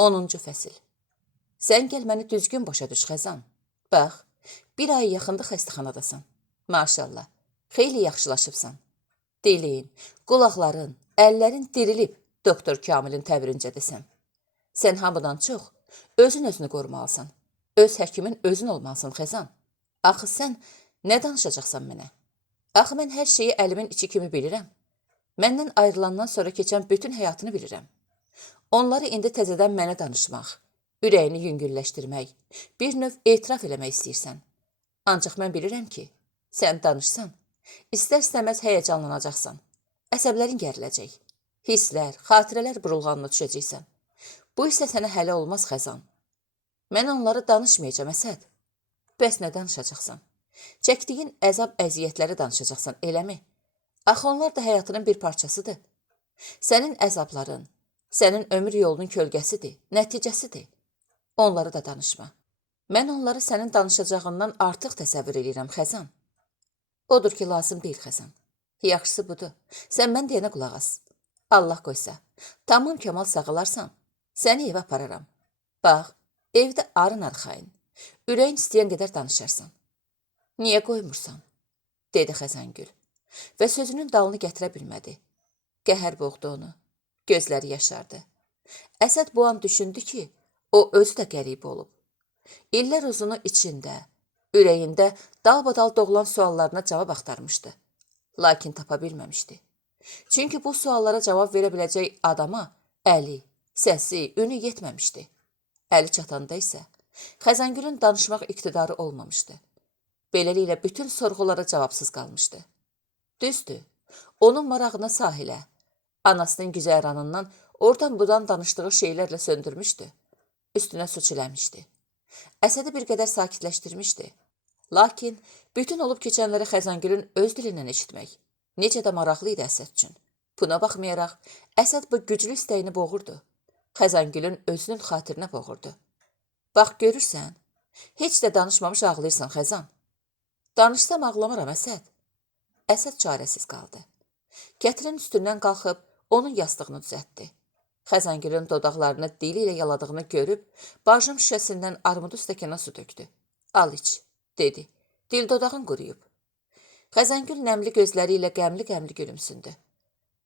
10-cu fəsil. Sən gəl məni düzgün başa düş, Xəzan. Bax, bir ay yaxında xəstəxanadasan. Maşallah, xeyli yaxşılaşıbsan. Dilin, qulaqların, əllərin dirilib, doktor Kamilin təbirincə desəm. Sən hamıdan çox özün özünü qorumalısan. Öz həkimin özün olmalısın, Xəzan. Axı sən nə danışacaqsan mənə? Axı mən hər şeyi əlimin içi kimi bilirəm. Məndən ayrılandan sonra keçən bütün həyatını bilirəm. Onları indi təzədən mənə danışmaq, ürəyini yüngülləşdirmək, bir növ etiraf eləmək istəyirsən. Ancaq mən bilirəm ki, sən danışsan, istər-istəməz həyəcanlanacaqsan, əsəblərin gəriləcək, hisslər, xatirələr burulğanına düşəcəksən. Bu isə sənə hələ olmaz, Xəzan. Mən onları danışmayacam, Əsəd. Bəs nə danışacaqsan? Çəkdiyin əzab-əziyyətləri danışacaqsan, eləmi? Axı onlar da həyatının bir parçasıdır. Sənin əzabların, sənin ömür yolunun kölgəsidir, nəticəsidir. Onları da danışma. Mən onları sənin danışacağından artıq təsəvvür edirəm, Xəzan. Odur ki, lazım deyil, Xəzan. Yaxşısı budur. Sən mən deyənə qulaq as. Allah qoysa, tamam Kemal sağalarsan, səni evə apararam. Bax, evdə arın arxayın. Ürəyin istəyən qədər danışarsan. Niyə qoymursan? Dedi Xəzəngül. Və sözünün dalını gətirə bilmədi. Qəhər boğdu onu. Gözləri yaşardı. Əsəd bu an düşündü ki, o özü də qəribə olub. İllər uzunu içində, ürəyində dalbadal doğulan suallarına cavab axtarmışdı. Lakin tapa bilməmişdi. Çünki bu suallara cavab verə biləcək adama əli, səsi, ünü yetməmişdi. Əli çatanda isə Xəzəngülün danışmaq iqtidarı olmamışdı. Beləliklə bütün sorğulara cavabsız qalmışdı. Düzdür, onun marağını sahilə, anasının güzəranından oradan-buradan danışdığı şeylərlə söndürmüşdü. Üstünə su çiləmişdi. Əsədi bir qədər sakitləşdirmişdi. Lakin bütün olub keçənləri Xəzəngülün öz dilindən eşitmək necə də maraqlı idi Əsəd üçün. Buna baxmayaraq, Əsəd bu güclü istəyini boğurdu. Xəzəngülün özünün xatirinə boğurdu. Bax, görürsən, heç də danışmamış ağlayırsan, Xəzan. Danışsam ağlamaram, Əsəd. Əsəd çarəsiz qaldı. Kətrin üstündən qalxıb onun yastığını düzəltdi. Xəzəngülün dodaqlarını dili ilə yaladığını görüb, bajım şüşəsindən armudu stəkana su tökdü. Al iç, dedi. Dil dodağın quruyub. Xəzəngül nəmli gözləri ilə qəmli-qəmli gülümsündü.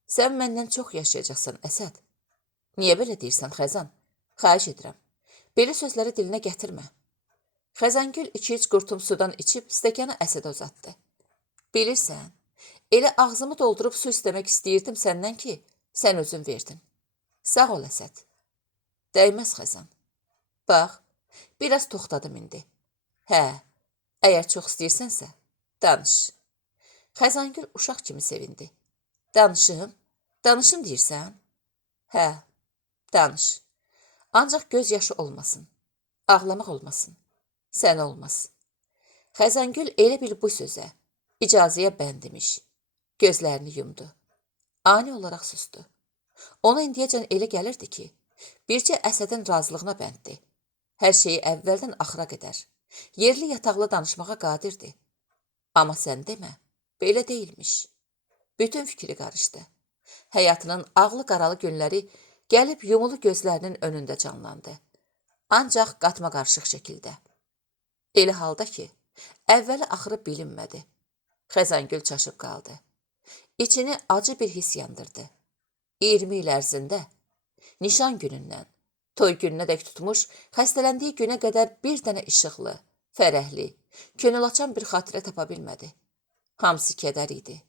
Sən məndən çox yaşayacaqsan, Əsəd. Niyə belə deyirsən, Xəzan? Xahiş edirəm. Belə sözləri dilinə gətirmə. Xəzəngül 2-3 qurtum sudan içib stəkanı Əsədə uzatdı. Bilirsən, elə ağzımı doldurub su istəmək istəyirdim səndən ki, sən özün verdin. Sağ ol, Əsəd. Dəyməz, Xəzan. Bax, biraz toxtadım indi. Hə, əgər çox istəyirsənsə, danış. Xəzəngül uşaq kimi sevindi. Danışım? Danışım deyirsən? Hə, danış. Ancaq göz yaşı olmasın. Ağlamaq olmasın. Sən olmaz. Xəzəngül elə bil bu sözə, icazəyə bəndimiş. Gözlərini yumdu. Ani olaraq sustu. Ona indiyəcən elə gəlirdi ki, bircə Əsədin razılığına bənddi. Hər şeyi əvvəldən axıra qədər, yerli yataqlı danışmağa qadirdi. Amma sən demə, belə deyilmiş. Bütün fikri qarışdı. Həyatının ağlı qaralı günləri gəlib yumulu gözlərinin önündə canlandı. Ancaq qatma qarışıq şəkildə. Elə halda ki, əvvəli axırı bilinmədi. Xəzəngül çaşıb qaldı. İçini acı bir his yandırdı. 20 il ərzində, nişan günündən, toy gününə dək tutmuş, xəstələndiyi günə qədər bir dənə işıqlı, fərəhli, könül açan bir xatirə tapa bilmədi. Hamısı kədər idi.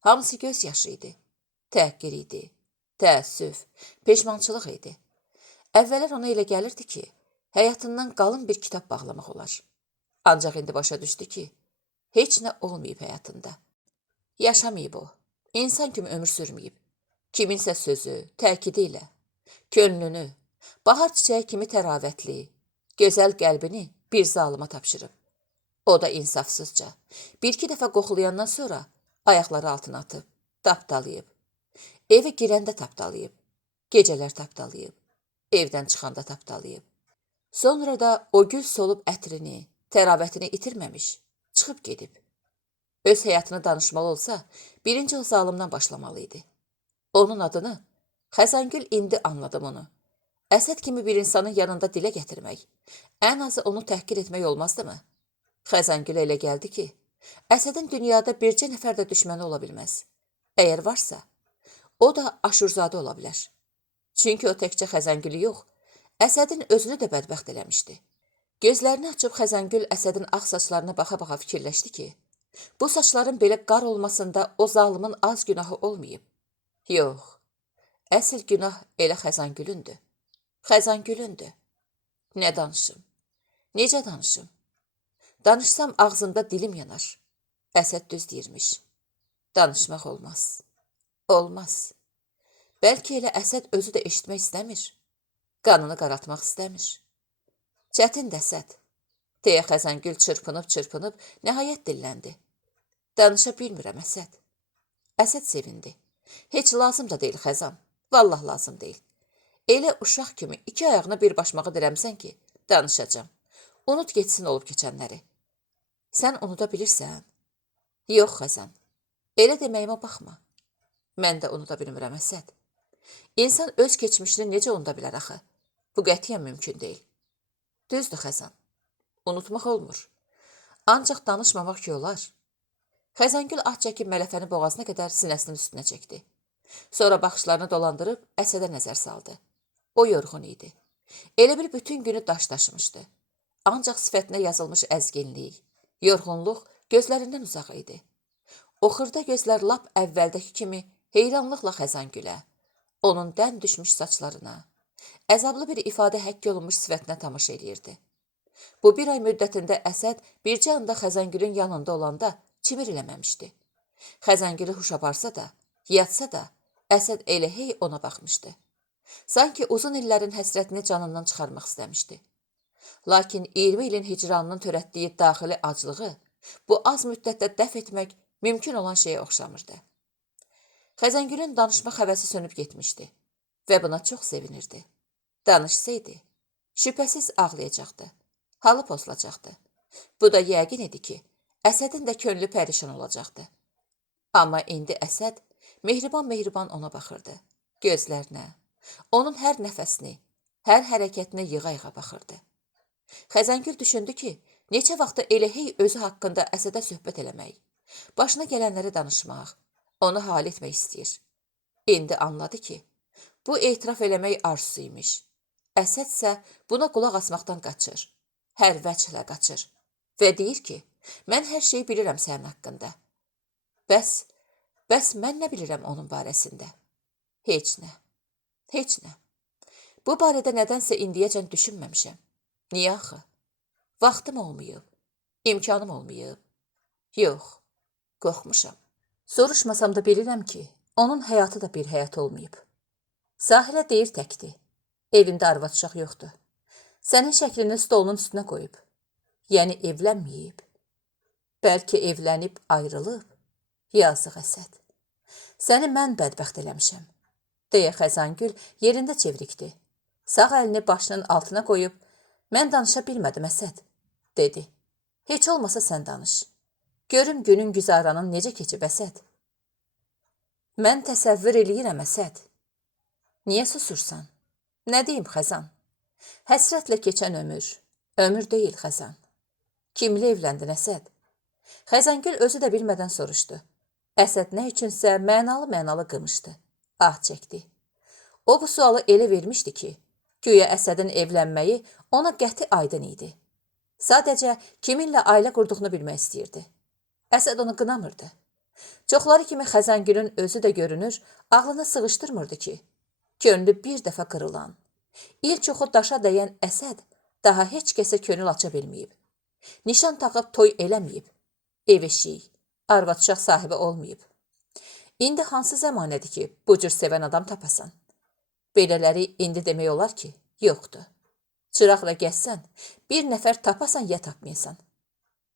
Hamısı göz yaşı idi. Təhqir idi. Təəssüf, peşmançılıq idi. Əvvəllər ona elə gəlirdi ki, həyatından qalın bir kitab bağlamaq olar. Ancaq indi başa düşdü ki, heç nə olmayıb həyatında. Yaşamayıb o, insan kimi ömür sürməyib. Kiminsə sözü, təkidi ilə, könlünü, bahar çiçəyi kimi təravətli, gözəl qəlbini bir zalıma tapşırıb. O da insafsızca, bir-iki dəfə qoxulayandan sonra ayaqları altına atıb, tapdalayıb. Evə girəndə tapdalayıb, gecələr tapdalayıb, evdən çıxanda tapdalayıb. Sonra da o gül solub ətrini, təravətini itirməmiş, çıxıb gedib. Öz həyatını danışmalı olsa, birinci o zalımdan başlamalı idi. Onun adını, Xəzəngül indi anladım onu. Əsəd kimi bir insanın yanında dilə gətirmək, ən azı onu təhqir etmək olmazdımı? Xəzəngülə elə gəldi ki, Əsədin dünyada bircə nəfər də düşməni ola bilməz. Əgər varsa, o da Aşurzadə ola bilər. Çünki o təkcə Xəzəngülü yox, Əsədin özünü də bədbəxt eləmişdi. Gözlərini açıb Xəzəngül Əsədin ağ saçlarına baxa-baxa fikirləşdi ki, bu saçların belə qar olmasında o zalımın az günahı olmayıb. Yox, əsl günah elə Xəzəngülündür. Xəzəngülündür. Nə danışım? Necə danışım? Danışsam ağzımda dilim yanar. Əsəd düz deyirmiş. Danışmaq olmaz. Olmaz. Bəlkə elə Əsəd özü də eşitmək istəmir. Qanını qaraltmaq istəmir. Çətin Əsəd, deyə Xəzəngül çırpınıb nəhayət dilləndi. Danışa bilmirəm Əsəd. Əsəd sevindi. Heç lazım da deyil Xəzan. Vallah lazım deyil. Elə uşaq kimi 2 ayağına bir başmağı dirəmsən ki, danışacam. Unut geçsin olub keçənləri. Sən unuda bilirsən? Yox Xəzan. Elə deməyimə baxma. Mən də unuda bilmirəm Əsəd. İnsan öz keçmişini necə unuda bilər axı? Bu qətiyyən mümkün deyil. Düzdür Xəzan. Unutmaq olmur. Ancaq danışmamaq ki olar. Xəzəngül ah çəkib mələfəni boğazına qədər sinəsinin üstünə çəkdi. Sonra baxışlarını dolandırıb Əsədə nəzər saldı. O yorğun idi. Elə bir bütün günü daş daşımışdı. Ancaq sifətinə yazılmış əzginlik, yorğunluq gözlərindən uzaq idi. O xırda gözlər lap əvvəldəki kimi heyranlıqla Xəzəngülə, onun dən düşmüş saçlarına, əzablı bir ifadə həkk olunmuş sifətinə tamaşa eləyirdi. Bu bir ay müddətində Əsəd bircə anda Xəzəngülün yanında olanda çimir eləməmişdi. Xəzəngülü huş aparsa da, yatsa da, Əsəd elə hey ona baxmışdı. Sanki uzun illərin həsrətini canından çıxarmaq istəmişdi. Lakin 20 ilin hicranının törətdiyi daxili aclığı bu az müddətdə dəf etmək mümkün olan şeyə oxşamırdı. Xəzəngülün danışmaq həvəsi sönüb getmişdi və buna çox sevinirdi. Danışsaydı, şübhəsiz ağlayacaqdı, halı pozulacaqdı. Bu da yəqin idi ki, Əsədin də könlü pərişan olacaqdı. Amma indi Əsəd mehriban ona baxırdı. Gözlərinə, onun hər nəfəsini, hər hərəkətini yığa-yığa baxırdı. Xəzəngül düşündü ki, neçə vaxtda elə hey özü haqqında Əsədə söhbət eləmək, başına gələnləri danışmaq, onu hal etmək istəyir. İndi anladı ki, bu etiraf eləmək arzusuymuş. Əsəd isə buna qulaq asmaqdan qaçır, hər vəclə qaçır və deyir ki, mən hər şeyi bilirəm sənin haqqında. Bəs mən nə bilirəm onun barəsində? Heç nə, heç nə. Bu barədə nədənsə indiyəcən düşünməmişəm. Niyə axı? Vaxtım olmayıb, imkanım olmayıb. Yox, qorxmuşam. Soruşmasam da bilirəm ki, onun həyatı da bir həyat olmayıb. Sahilə deyir təkdir, evində arvad uşaq yoxdur. Sənin şəklini stolunun üstünə qoyub. Yəni evlənməyib. Bəlkə evlənib ayrılıb. Yazıq Əsəd. Səni mən bədbəxt eləmişəm, deyə Xəzəngül yerində çevrikdi. Sağ əlini başının altına qoyub, mən danışa bilmədim Əsəd, dedi. Heç olmasa sən danış. Görüm günün güzaranın necə keçib Əsəd. Mən təsəvvür eləyirəm Əsəd. Niyə susursan? Nə deyim Xəzan? Həsrətlə keçən ömür deyil Xəzan. Kimlə evləndin Əsəd? Xəzəngül özü də bilmədən soruşdu. Əsəd nə üçünsə mənalı qımışdı. Ah çəkdi. O bu sualı elə vermişdi ki, güya Əsədin evlənməyi ona qəti aydın idi. Sadəcə kiminlə ailə qurduğunu bilmək istəyirdi. Əsəd onu qınamırdı. Çoxları kimi Xəzəngülün özü də görünür, ağlına sığışdırmırdı ki, könlü bir dəfə qırılan, il çoxu daşa dəyən Əsəd daha heç kəsə könül aça bilməyib. Nişan taxıb toy eləməyib. Ev eşik, arvad uşaq sahibi olmayıb. İndi hansı zəmanədir ki, bu cür sevən adam tapasan? Belələri indi demək olar ki, yoxdur. Çıraqla gəzsən, bir nəfər tapasan ya tapmayasan.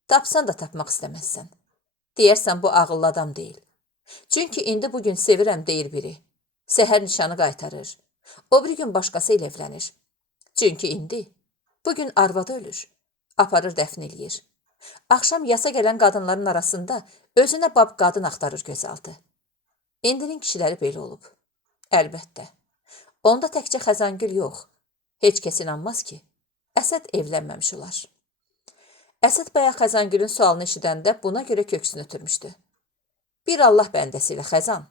Tapsan da tapmaq istəməzsən. Deyərsən bu ağıllı adam deyil. Çünki indi bugün sevirəm deyir biri. Səhər nişanı qaytarır. O bir gün başqası ilə evlənir. Çünki indi, bugün arvadı ölür. Aparır dəfn eləyir. Axşam yasa gələn qadınların arasında özünə bab qadın axtarır gözaltı. İndinin kişiləri belə olub. Əlbəttə. Onda təkcə Xəzəngül yox, Heç kəs inanmaz ki, Əsəd evlənməmiş olar. Əsəd bayaq Xəzəngülün sualını eşidəndə buna görə köksünü ötürmüşdü. Bir Allah bəndəsi ilə Xəzan,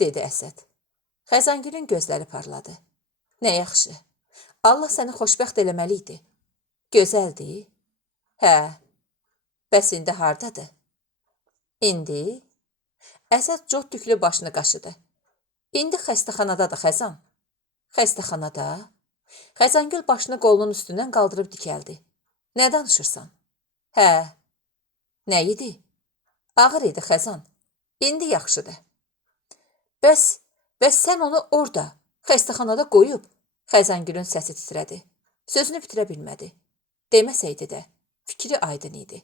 dedi Əsəd. Xəzəngülün gözləri parladı. Nə yaxşı, Allah səni xoşbəxt eləməli idi. Gözəldir? Hə, bəs indi hardadır? İndi? Əsəd cod tüklü başını qaşıdı. İndi xəstəxanadadır Xəzan. Xəstəxanada? Xəzəngül başını qolunun üstündən qaldırıb dikəldi. Nə danışırsan? Hə. Nə idi? Ağır idi Xəzan. İndi yaxşıdır. Bəs sən onu orada, xəstəxanada qoyub, Xəzəngülün səsi titrədi. Sözünü bitirə bilmədi. Deməsəydi də, fikri aydın idi.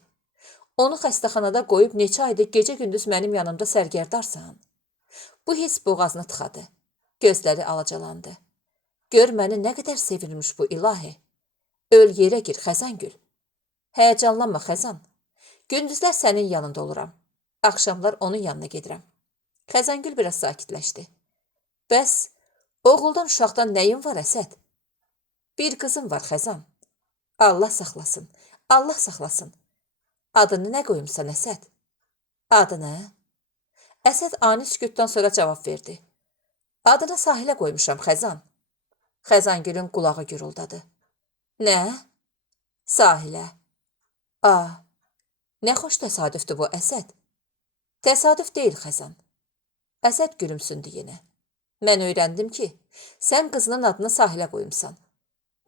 Onu xəstəxanada qoyub neçə aydır gecə-gündüz mənim yanımda sərgərdarsan. Bu hiss boğazını tıxadı. Gözləri alacalandı. Gör məni nə qədər sevilmiş bu ilahi. Öl yerə gir Xəzəngül. Həyəcanlanma Xəzan. Gündüzlər sənin yanında oluram. Axşamlar onun yanına gedirəm. Xəzəngül biraz sakitləşdi. Bəs oğuldan uşaqdan nəyin var Əsəd? Bir qızım var Xəzan. Allah saxlasın, Allah saxlasın. Adını nə qoyumsan Əsəd? Adını? Əsəd ani sükutdan sonra cavab verdi. Adını Sahilə qoymuşam Xəzan. Xəzəngülün qulağı gürüldadı. Nə? Sahilə. Nə xoş təsadüfdür bu Əsəd. Təsadüf deyil Xəzan. Əsəd gülümsündü yenə. Mən öyrəndim ki, sən qızının adını Sahilə qoyumsan.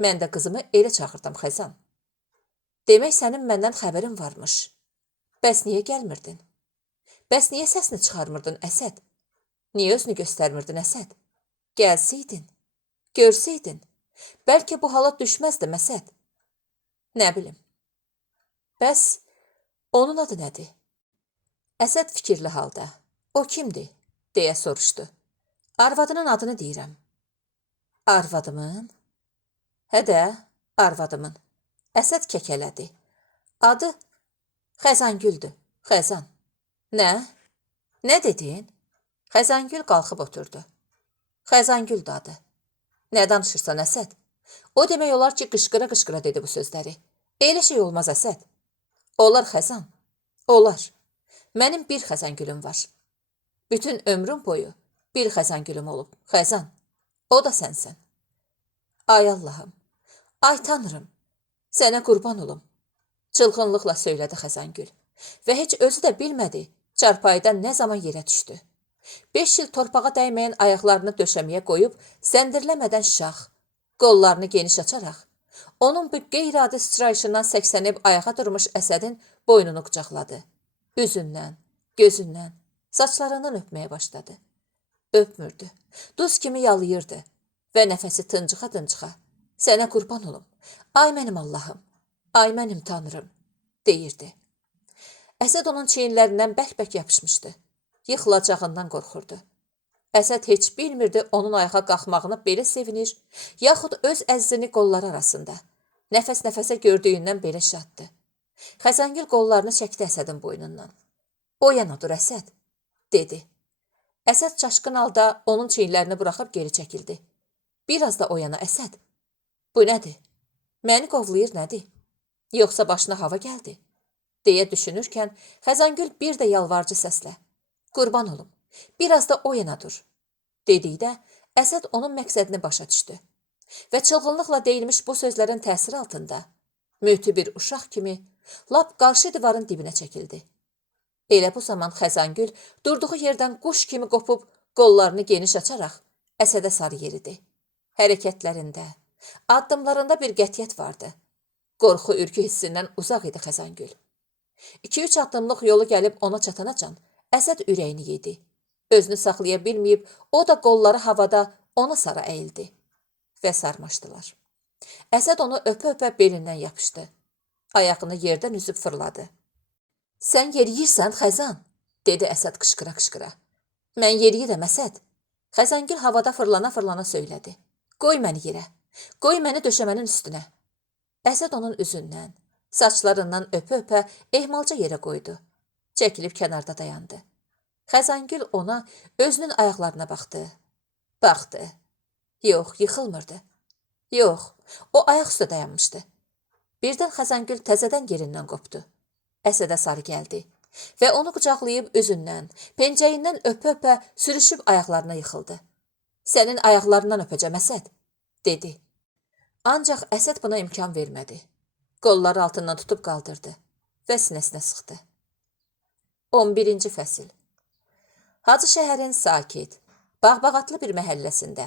Mən də qızımı elə çağırdım Xəzan. Demək sənin məndən xəbərin varmış. Bəs niyə gəlmirdin? Bəs niyə səsini çıxarmırdın Əsəd? Niyə özünü göstərmirdin Əsəd? Gəlsəydin, görsəydin, bəlkə bu hala düşməzdi Əsəd. Nə bilim. Bəs onun adı nədir? Əsəd fikirli halda. O kimdir? Deyə soruşdu. Arvadının adını deyirəm. Arvadımın? Hə də, arvadımın. Əsəd kəkələdi. Adı Xəzəngüldür, Xəzan. Nə? Nə dedin? Xəzəngül qalxıb oturdu. Xəzəngüldür adı. Nə danışırsan Əsəd? O demək olar ki, qışqıra-qışqıra dedi bu sözləri. Elə şey olmaz Əsəd. Olar Xəzan, olar. Mənim bir Xəzəngülüm var. Bütün ömrüm boyu bir Xəzəngülüm olub, Xəzan. O da sənsən. Ay Allahım, ay Tanrım, sənə qurban olum. Çılğınlıqla söylədi Xəzəngül. Və heç özü də bilmədi, çarpayıdan nə zaman yerə düşdü. 5 il torpağa dəyməyən ayaqlarını döşəməyə qoyub, səndirləmədən şax, qollarını geniş açaraq, onun bu qeyri-adi sıçrayışından səksənib ayağa durmuş Əsədin boynunu qucaqladı. Üzündən, gözündən, saçlarından öpməyə başladı. Öpmürdü, duz kimi yalayırdı və nəfəsi tıncıxa-tıncıxa. Sənə qurban olum, ay mənim Allahım, ay mənim Tanrım, deyirdi. Əsəd onun çiyinlərindən bərk-bərk yapışmışdı. Yıxılacağından qorxurdu. Əsəd heç bilmirdi onun ayağa qalxmağını belə sevinir, yaxud öz əzizini qolları arasında, nəfəs-nəfəsə gördüyündən belə şaddı. Xəzəngül qollarını çəkdi Əsədin boynundan. O yana dur Əsəd, dedi. Əsəd çaşqın halda onun çiyinlərini buraxıb geri çəkildi. Biraz da o yana Əsəd. Bu nədir? Məni qovlayır nədir? Yoxsa başına hava gəldi? Deyə düşünürkən Xəzəngül bir də yalvarıcı səslə. Qurban olum, biraz da o yana dur. Dedikdə Əsəd onun məqsədini başa düşdü. Və çılğınlıqla deyilmiş bu sözlərin təsiri altında mütü bir uşaq kimi lap qarşı divarın dibinə çəkildi. Elə bu zaman Xəzəngül durduğu yerdən quş kimi qopub qollarını geniş açaraq Əsədə sarı yeridi. Hərəkətlərində, addımlarında bir qətiyyət vardı. Qorxu ürkü hissindən uzaq idi Xəzəngül. 2-3 addımlıq yolu gəlib ona çatanacan Əsəd ürəyini yedi. Özünü saxlaya bilməyib, o da qolları havada ona sarı əyildi. Və sarmaşdılar. Əsəd onu öpə-öpə belindən yapışdı. Ayağını yerdən üzüb fırladı. Sən yeriyirsən Xəzan, dedi Əsəd qışqıra-qışqıra. Mən yeriyirəm Əsəd. Xəzəngül havada fırlana-fırlana söylədi. Qoy məni yerə, qoy məni döşəmənin üstünə. Əsəd onun üzündən, saçlarından öpə-öpə ehmalca yerə qoydu. Çəkilib kənarda dayandı. Xəzəngül ona özünün ayaqlarına baxdı. Baxdı. Yox, yıxılmırdı. Yox, O ayaq üstə dayanmışdı. Birdən Xəzəngül təzədən yerindən qopdu. Əsədə sarı gəldi və onu qucaqlayıb üzündən, pencəyindən öpə-öpə sürüşüb ayaqlarına yıxıldı. Sənin ayaqlarından öpəcəm Əsəd, dedi. Ancaq Əsəd buna imkan vermədi. Qolları altından tutub qaldırdı və sinəsinə sıxdı. 11-ci fəsil. Hacı şəhərin sakit, bağ-bağatlı bir məhəlləsində,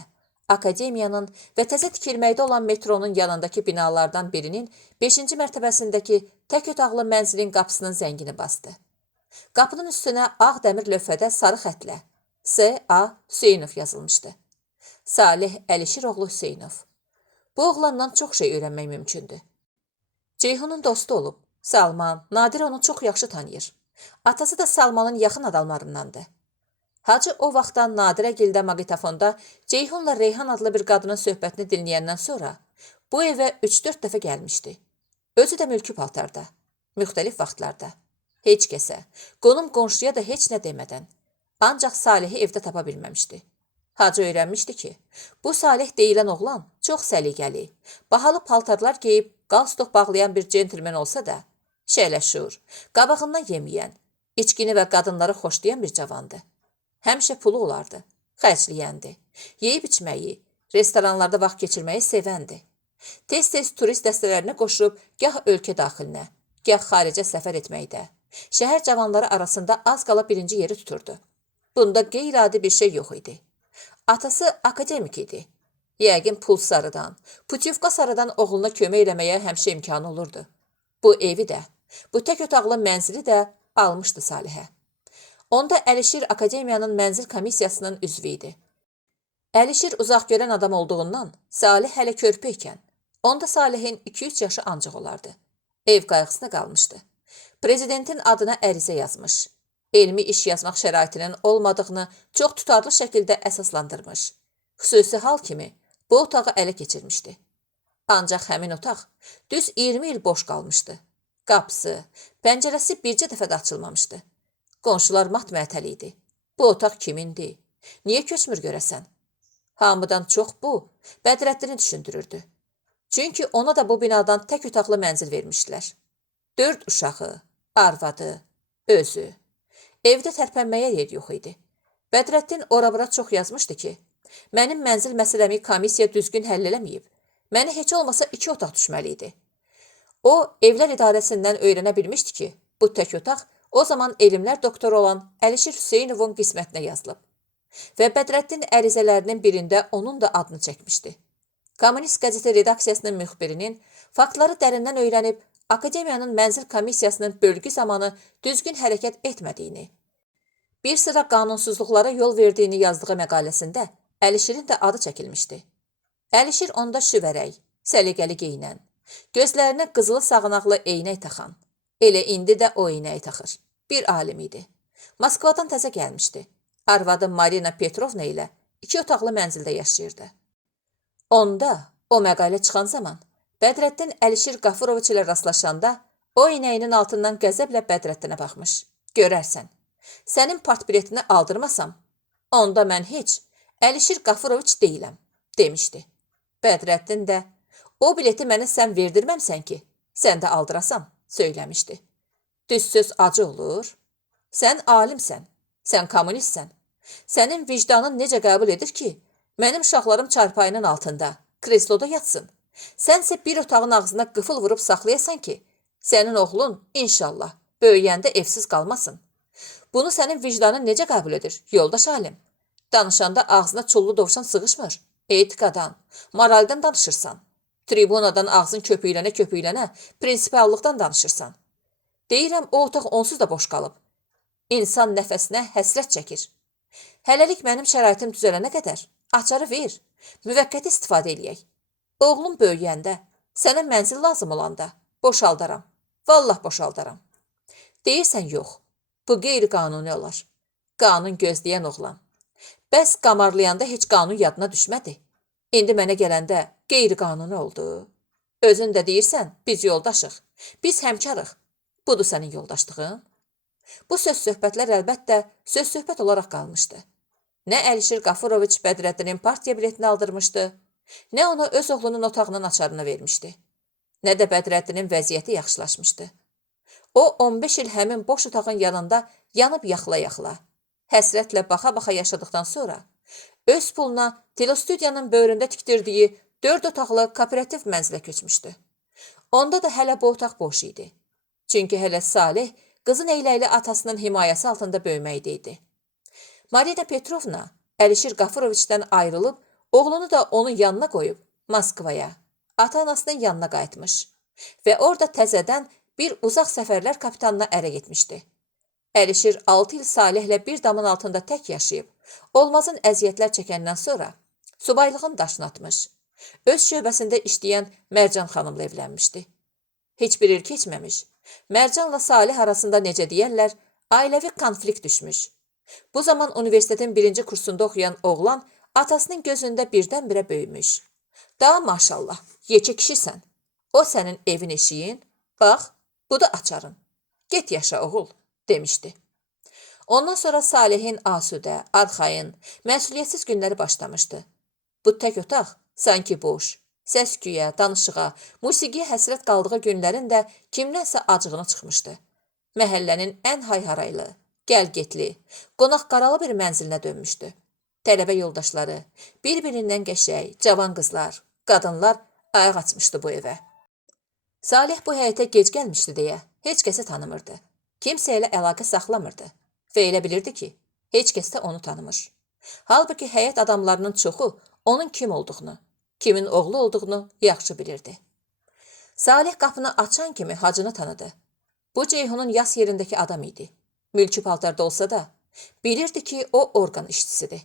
akademiyanın və təzə tikilməkdə olan metronun yanındakı binalardan birinin 5-ci mərtəbəsindəki tək otaqlı mənzilin qapısının zəngini bastı. Qapının üstünə ağ dəmir lövhədə sarı xətlə S.A. Hüseynov yazılmışdı. Salih Əlişiroğlu Hüseynov. Bu oğlandan çox şey öyrənmək mümkündür. Ceyhunun dostu olub. Salman, Nadir onu çox yaxşı tanıyır. Atası da Salmanın yaxın adamlarındandır. Hacı o vaxtdan Nadirəgildə maqnitofonda Ceyhunla Reyhan adlı bir qadının söhbətini dinləyəndən sonra bu evə 3-4 dəfə gəlmişdi. Özü də mülki paltarda, müxtəlif vaxtlarda. Heç kəsə, qonum-qonşuya da heç nə demədən. Ancaq Salihi evdə tapa bilməmişdi. Hacı öyrənmişdi ki, bu Salih deyilən oğlan çox səliqəli, bahalı paltarlar geyib qalstok bağlayan bir centlmen olsa da, şələşur, qabağından yeməyən, içkini və qadınları xoşlayan bir cavandı. Həmişə pulu olardı, xərcləyəndi, yeyib içməyi, restoranlarda vaxt keçirməyi sevəndi. Tez-tez turist dəstələrinə qoşulub gah ölkə daxilinə, gah xaricə səfər etməkdə, şəhər cavanları arasında az qala birinci yeri tuturdu. Bunda qeyri-adi bir şey yox idi. Atası akademik idi. Yəqin pul sarıdan, putyovka sarıdan oğluna kömək eləməyə həmişə imkanı olurdu. Bu evi də, bu tək otaqlı mənzili də almışdı Salihə. Onda Əlişir akademiyanın mənzil komissiyasının üzvü idi. Əlişir uzaq görən adam olduğundan Salih hələ körpə ikən, onda Salihin 2-3 yaşı ancaq olardı. Ev qayğısına qalmışdı. Prezidentin adına ərizə yazmış. Elmi iş yazmaq şəraitinin olmadığını çox tutarlı şəkildə əsaslandırmış. Xüsusi hal kimi bu otağı ələ keçirmişdi. Ancaq həmin otaq düz 20 il boş qalmışdı. Qapısı, pəncərəsi bircə dəfə də açılmamışdı. Qonşular mat-məətəl idi. Bu otaq kimindir? Niyə köçmür görəsən? Hamıdan çox bu, Bədrəddini düşündürürdü. Çünki ona da bu binadan tək otaqlı mənzil vermişdilər. 4 uşağı, arvadı, özü. Evdə tərpənməyə yer yox idi. Bədrəddin ora-bura çox yazmışdı ki, mənim mənzil məsələmi komissiya düzgün həll eləməyib. Mənə heç olmasa 2 otaq düşməli idi. O, evlər idarəsindən öyrənə bilmişdi ki, bu tək otaq o zaman elmlər doktoru olan Əlişir Hüseynovun qismətinə yazılıb. Və Bədrəddin ərizələrinin birində onun da adını çəkmişdi. Kommunist qəzeti redaksiyasının müxbirinin faktları dərindən öyrənib, akademiyanın mənzil komissiyasının bölgü zamanı düzgün hərəkət etmədiyini, bir sıra qanunsuzluqlara yol verdiyini yazdığı məqaləsində Əlişirin də adı çəkilmişdi. Əlişir onda şüvərək, səliqəli geyinən, gözlərinə qızılı sağanaqlı eynək taxan, elə indi də o eynəyi taxır. Bir alim idi. Moskvadan təzə gəlmişdi. Arvadı Marina Petrovna ilə 2 otaqlı mənzildə yaşayırdı. Onda, o məqalə çıxan zaman, Bədrəddin Əlişir Qafuroviç ilə rastlaşanda o eynəyinin altından qəzəblə Bədrəddinə baxmış. Görərsən, sənin partbiletini aldırmasam, onda mən heç Əlişir Qafuroviç deyiləm, demişdi. Bədrəddin də, o bileti mənə sən verdirməmsən ki, sən də aldırasan, söyləmişdi. Düz söz acı olur. Sən alimsən, sən kommunistsən. Sənin vicdanın necə qəbul edir ki, mənim uşaqlarım çarpayının altında, kresloda yatsın. Sənsə bir otağın ağzına qıfıl vurub saxlayasan ki, sənin oğlun, inşallah, böyüyəndə evsiz qalmasın. Bunu sənin vicdanın necə qəbul edir, yoldaş alim? Danışanda ağzına çullu dovşan sığışmır. Etikadan, moraldan danışırsan. Tribunadan ağzın köpüylənə prinsipallıqdan danışırsan. Deyirəm, o otaq onsuz da boş qalıb. İnsan nəfəsinə həsrət çəkir. Hələlik mənim şəraitim düzələnə qədər açarı ver, müvəqqəti istifadə eləyək. Oğlum böyüyəndə, sənə mənzil lazım olanda boşaldaram, vallah boşaldaram. Deyirsən yox, bu qeyri-qanuni olar. Qanun gözləyən oğlan. Bəs qamarlayanda heç qanun yadına düşmədi. İndi mənə gələndə qeyri-qanuni oldu. Özün də deyirsən, biz yoldaşıq, biz həmkarıq. Budur sənin yoldaşlığın. Bu söz-söhbətlər əlbəttə söz-söhbət olaraq qalmışdı. Nə Əlişir Qafuroviç Bədrəddinin partiya biletini aldırmışdı, Nə ona öz oğlunun otağının açarını vermişdi, nə də Bədrəddinin vəziyyəti yaxşılaşmışdı. O 15 il həmin boş otağın yanında yanıb yaxla-yaxla, həsrətlə baxa-baxa yaşadıktan sonra öz puluna telestudiyanın böyründə tikdirdiyi 4 otaqlı kooperativ mənzilə köçmüşdü. Onda da hələ bu otaq boş idi. Çünki hələ Salih qızın eyləkli atasının himayəsi altında böyüməkdə idi. Marina Petrovna Əlişir Qafiroviçdən ayrılıb, oğlunu da onun yanına qoyub Moskvaya, ata-anasının yanına qayıtmış və orada təzədən bir uzaq səfərlər kapitanına ərə getmişdi. Əlişir 6 il Salihlə bir damın altında tək yaşayıb, olmazın əziyyətlər çəkəndən sonra subaylığın daşını atmış, öz şöbəsində işləyən Mərcan xanımla evlənmişdi. Heç bir il keçməmiş, Mərcanla Salih arasında necə deyərlər, ailəvi konflikt düşmüş. Bu zaman universitetin 1-ci kursunda oxuyan oğlan atasının gözündə birdən-birə böyümüş. Daha maşallah, yekə kişisən. O sənin evin eşiyin, bax, bu da açarın. Get yaşa oğul, demişdi. Ondan sonra Salihin asudə, arxayın, məsuliyyətsiz günləri başlamışdı. Bu tək otaq sanki boş, səs-küyə, danışığa, musiqiyə həsrət qaldığı günlərin də kimdənsə acığına çıxmışdı. Məhəllənin ən hayharaylı, gəlgetli, qonaq-qaralı bir mənzilinə dönmüşdü. Tələbə yoldaşları, bir-birindən qəşəng, cavan qızlar, qadınlar ayaq açmışdı bu evə. Salih bu həyətə gec gəlmişdi deyə heç kəsi tanımırdı. Kimsə ilə əlaqə saxlamırdı və elə bilirdi ki, heç kəs də onu tanımır. Halbuki həyət adamlarının çoxu onun kim olduğunu, kimin oğlu olduğunu yaxşı bilirdi. Salih qapını açan kimi Hacını tanıdı. Bu Ceyhunun yas yerindəki adam idi. Mülki paltarda olsa da, bilirdi ki, o orqan işçisidir.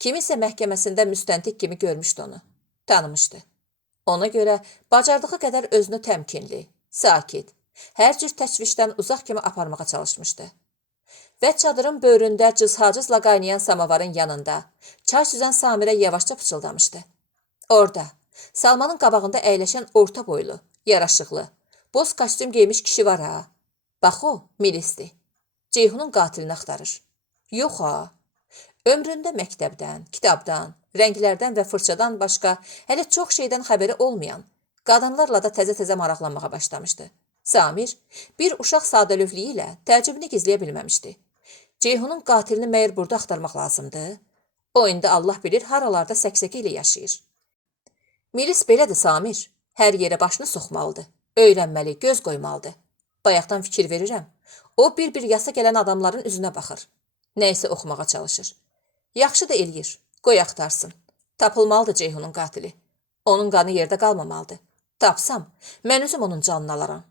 Kimisə məhkəməsində müstəntiq kimi görmüşdü onu, tanımışdı. Ona görə bacardığı qədər özünü təmkinli, sakit, hər cür təşvişdən uzaq kimi aparmağa çalışmışdı. Və çadırın böyründə cızhacızla qaynayan samavarın yanında çay süzən Samirə yavaşca pıçıldamışdı. Orada, Salmanın qabağında əyləşən orta boylu, yaraşıqlı, boz kostyum geymiş kişi var ha. Bax o, milisdir. Ceyhunun qatilini axtarır. Yox ha. Ömründə məktəbdən, kitabdan, rənglərdən və fırçadan başqa hələ çox şeydən xəbəri olmayan, qadınlarla da təzə-təzə maraqlanmağa başlamışdı. Samir bir uşaq sadəlövliyi ilə təəccübünü gizləyə bilməmişdi. Ceyhunun qatilini məyər burada axtarmaq lazımdır? O indi Allah bilir haralarda səksəkə ilə yaşayır. Milis belədir Samir. Hər yerə başını soxmalıdır. Öyrənməli, göz qoymalıdır. Bayaqdan fikir verirəm. O bir-bir yasa gələn adamların üzünə baxır. Nəysə oxumağa çalışır. Yaxşı da eləyir. Qoy axtarsın. Tapılmalıdır Ceyhunun qatili. Onun qanı yerdə qalmamalıdır. Tapsam, mən özüm onun canını alaram.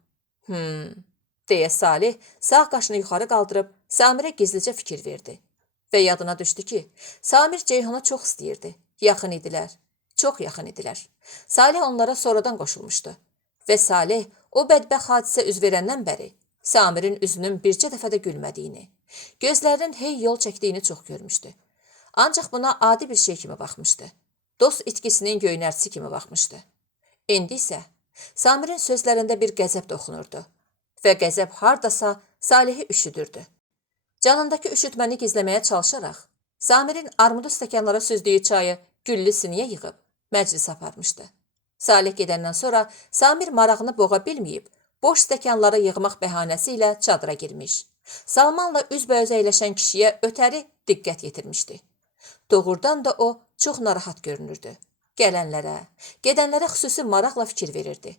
Deyə Salih sağ qaşını yuxarı qaldırıb Samirə gizlicə fikir verdi. Və yadına düşdü ki, Samir Ceyhunu çox istəyirdi. Yaxın idilər. Çox yaxın idilər. Salih onlara sonradan qoşulmuşdu. Və Salih o bədbəxt hadisə üz verəndən bəri Samirin üzünün bircə dəfə də gülmədiyini, gözlərinin hey yol çəkdiyini çox görmüşdü. Ancaq buna adi bir şey kimi baxmışdı. Dost itkisinin göynərtisi kimi baxmışdı. İndi isə Samirin sözlərində bir qəzəb də oxunurdu. Və qəzəb hardasa Salihi üşüdürdü. Canındakı üşütməni gizləməyə çalışaraq, Samirin armudu stəkanlara süzdüyü çayı güllü siniyə yığıb məclis aparmışdı. Salih gedəndən sonra Samir marağını boğa bilməyib, boş stəkanları yığmaq bəhanəsi ilə çadıra girmiş. Salmanla üzbəüzə əyləşən kişiyə ötəri diqqət yetirmişdi. Doğrudan da o çox narahat görünürdü. Gələnlərə, gedənlərə xüsusi maraqla fikir verirdi.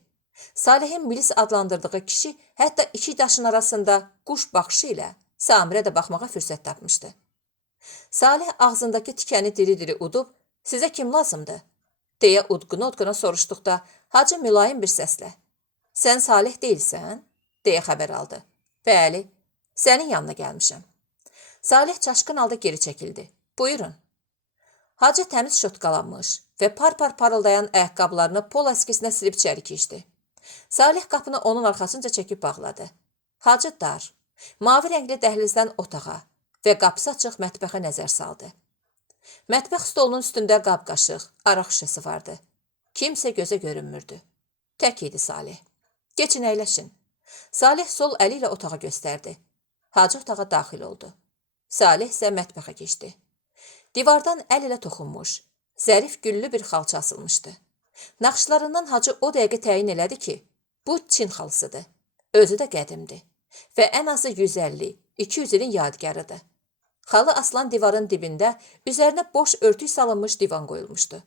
Salihin milis adlandırdığı kişi hətta iki daşın arasında quş baxışı ilə Samirə də baxmağa fürsət tapmışdı. Salih ağzındakı tikəni diri-diri udub, sizə kim lazımdır? Deyə udquna-udquna soruşduqda Hacı mülayim bir səslə, sən Salih deyilsən? Deyə xəbər aldı. Bəli, sənin yanına gəlmişəm. Salih çaşqın halda geri çəkildi. Buyurun. Hacı təmiz şotqalanmış və par-par parıldayan ayaqqabılarını pol əskisinə silib içəri keçdi. Salih qapını onun arxasınca çəkib bağladı. Hacı dar, mavi rəngli dəhlizdən otağa və qapısı açıq mətbəxə nəzər saldı. Mətbəx stolunun üstündə qab-qaşıq, araq şüşəsi vardı. Kimsə gözə görünmürdü. Tək idi Salih. Keçin əyləşin. Salih sol əli ilə otağa göstərdi. Hacı otağa daxil oldu. Salih isə mətbəxə keçdi. Divardan əl ilə toxunmuş, Zərif güllü bir xalça asılmışdı. Naxışlarından Hacı o dəqiqə təyin elədi ki, bu Çin xalısıdır. Özü də qədimdir və ən azı 150-200 ilin yadigarıdır. Xalı asılan divarın dibində üzərinə boş örtük salınmış divan qoyulmuşdu.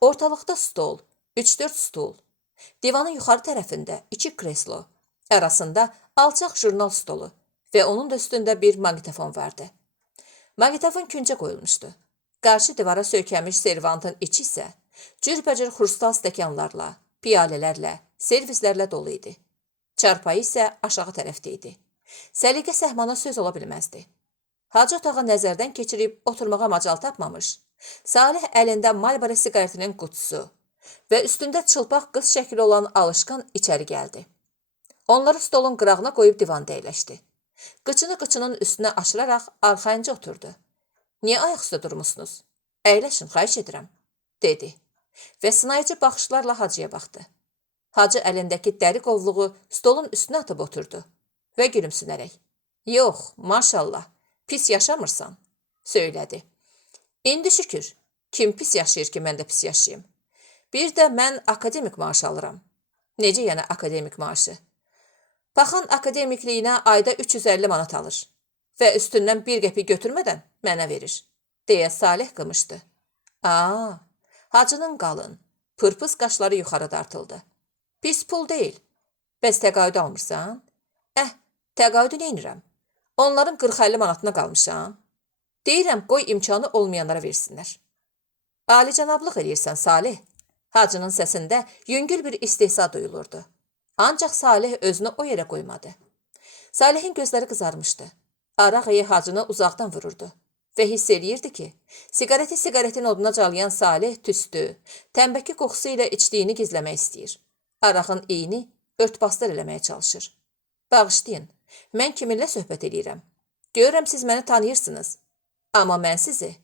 Ortalıqda stol, 3-4 stul, divanın yuxarı tərəfində 2 kreslo, arasında alçaq jurnal stolu və onun da üstündə bir maqnitofon vardı. Maqnitofon küncə qoyulmuşdu. Qarşı divara söykənmiş servantın içi isə cürbəcür xrustal stəkanlarla, piyalələrlə, servislərlə dolu idi. Çarpayı isə aşağı tərəfdə idi. Səliqə səhmana söz ola bilməzdi. Hacı otağı nəzərdən keçirib oturmağa macal tapmamış, Salih əlində Marlboro siqaretinin qutusu və üstündə çılpaq qız şəkli olan alışqan içəri gəldi. Onları stolun qırağına qoyub divanda əyləşdi. Qıçını qıçının üstünə aşıraraq arxayınca oturdu. Niyə ayaq üstə durmusunuz? Əyləşin, xahiş edirəm, dedi və sınayıcı baxışlarla Hacıya baxdı. Hacı əlindəki dəri qovluğu stolun üstünə atıb oturdu və gülümsünərək, yox, maşallah, pis yaşamırsan, söylədi. İndi şükür, kim pis yaşayır ki, mən də pis yaşayayım. Bir də mən akademik maaşı alıram. Necə yəni akademik maaşı? Paxan akademikliyinə ayda 350 manat alır və üstündən bir qəpi götürmədən mənə verir, deyə Salih qımışdı. Hacının qalın, pırpız qaşları yuxarı dartıldı. Pis pul deyil. Bəs təqaüdü almırsan? Təqaüdü neynirəm? Onların 40-50 manatına qalmışam. Deyirəm, qoy imkanı olmayanlara versinlər. Alicənablıq eləyirsən, Salih. Hacının səsində yüngül bir istehza duyulurdu. Ancaq Salih özünü o yerə qoymadı. Salihin gözləri qızarmışdı. Araq Hacını uzaqdan vururdu və hiss eləyirdi ki, siqaretin oduna calayan Salih tüstü, təmbəki qoxusu ilə içdiyini gizləmək istəyir. Arağın iyini örtbasdır eləməyə çalışır. Bağışlayın, mən kiminlə söhbət eləyirəm? Görürəm, siz məni tanıyırsınız. Amma mən sizi...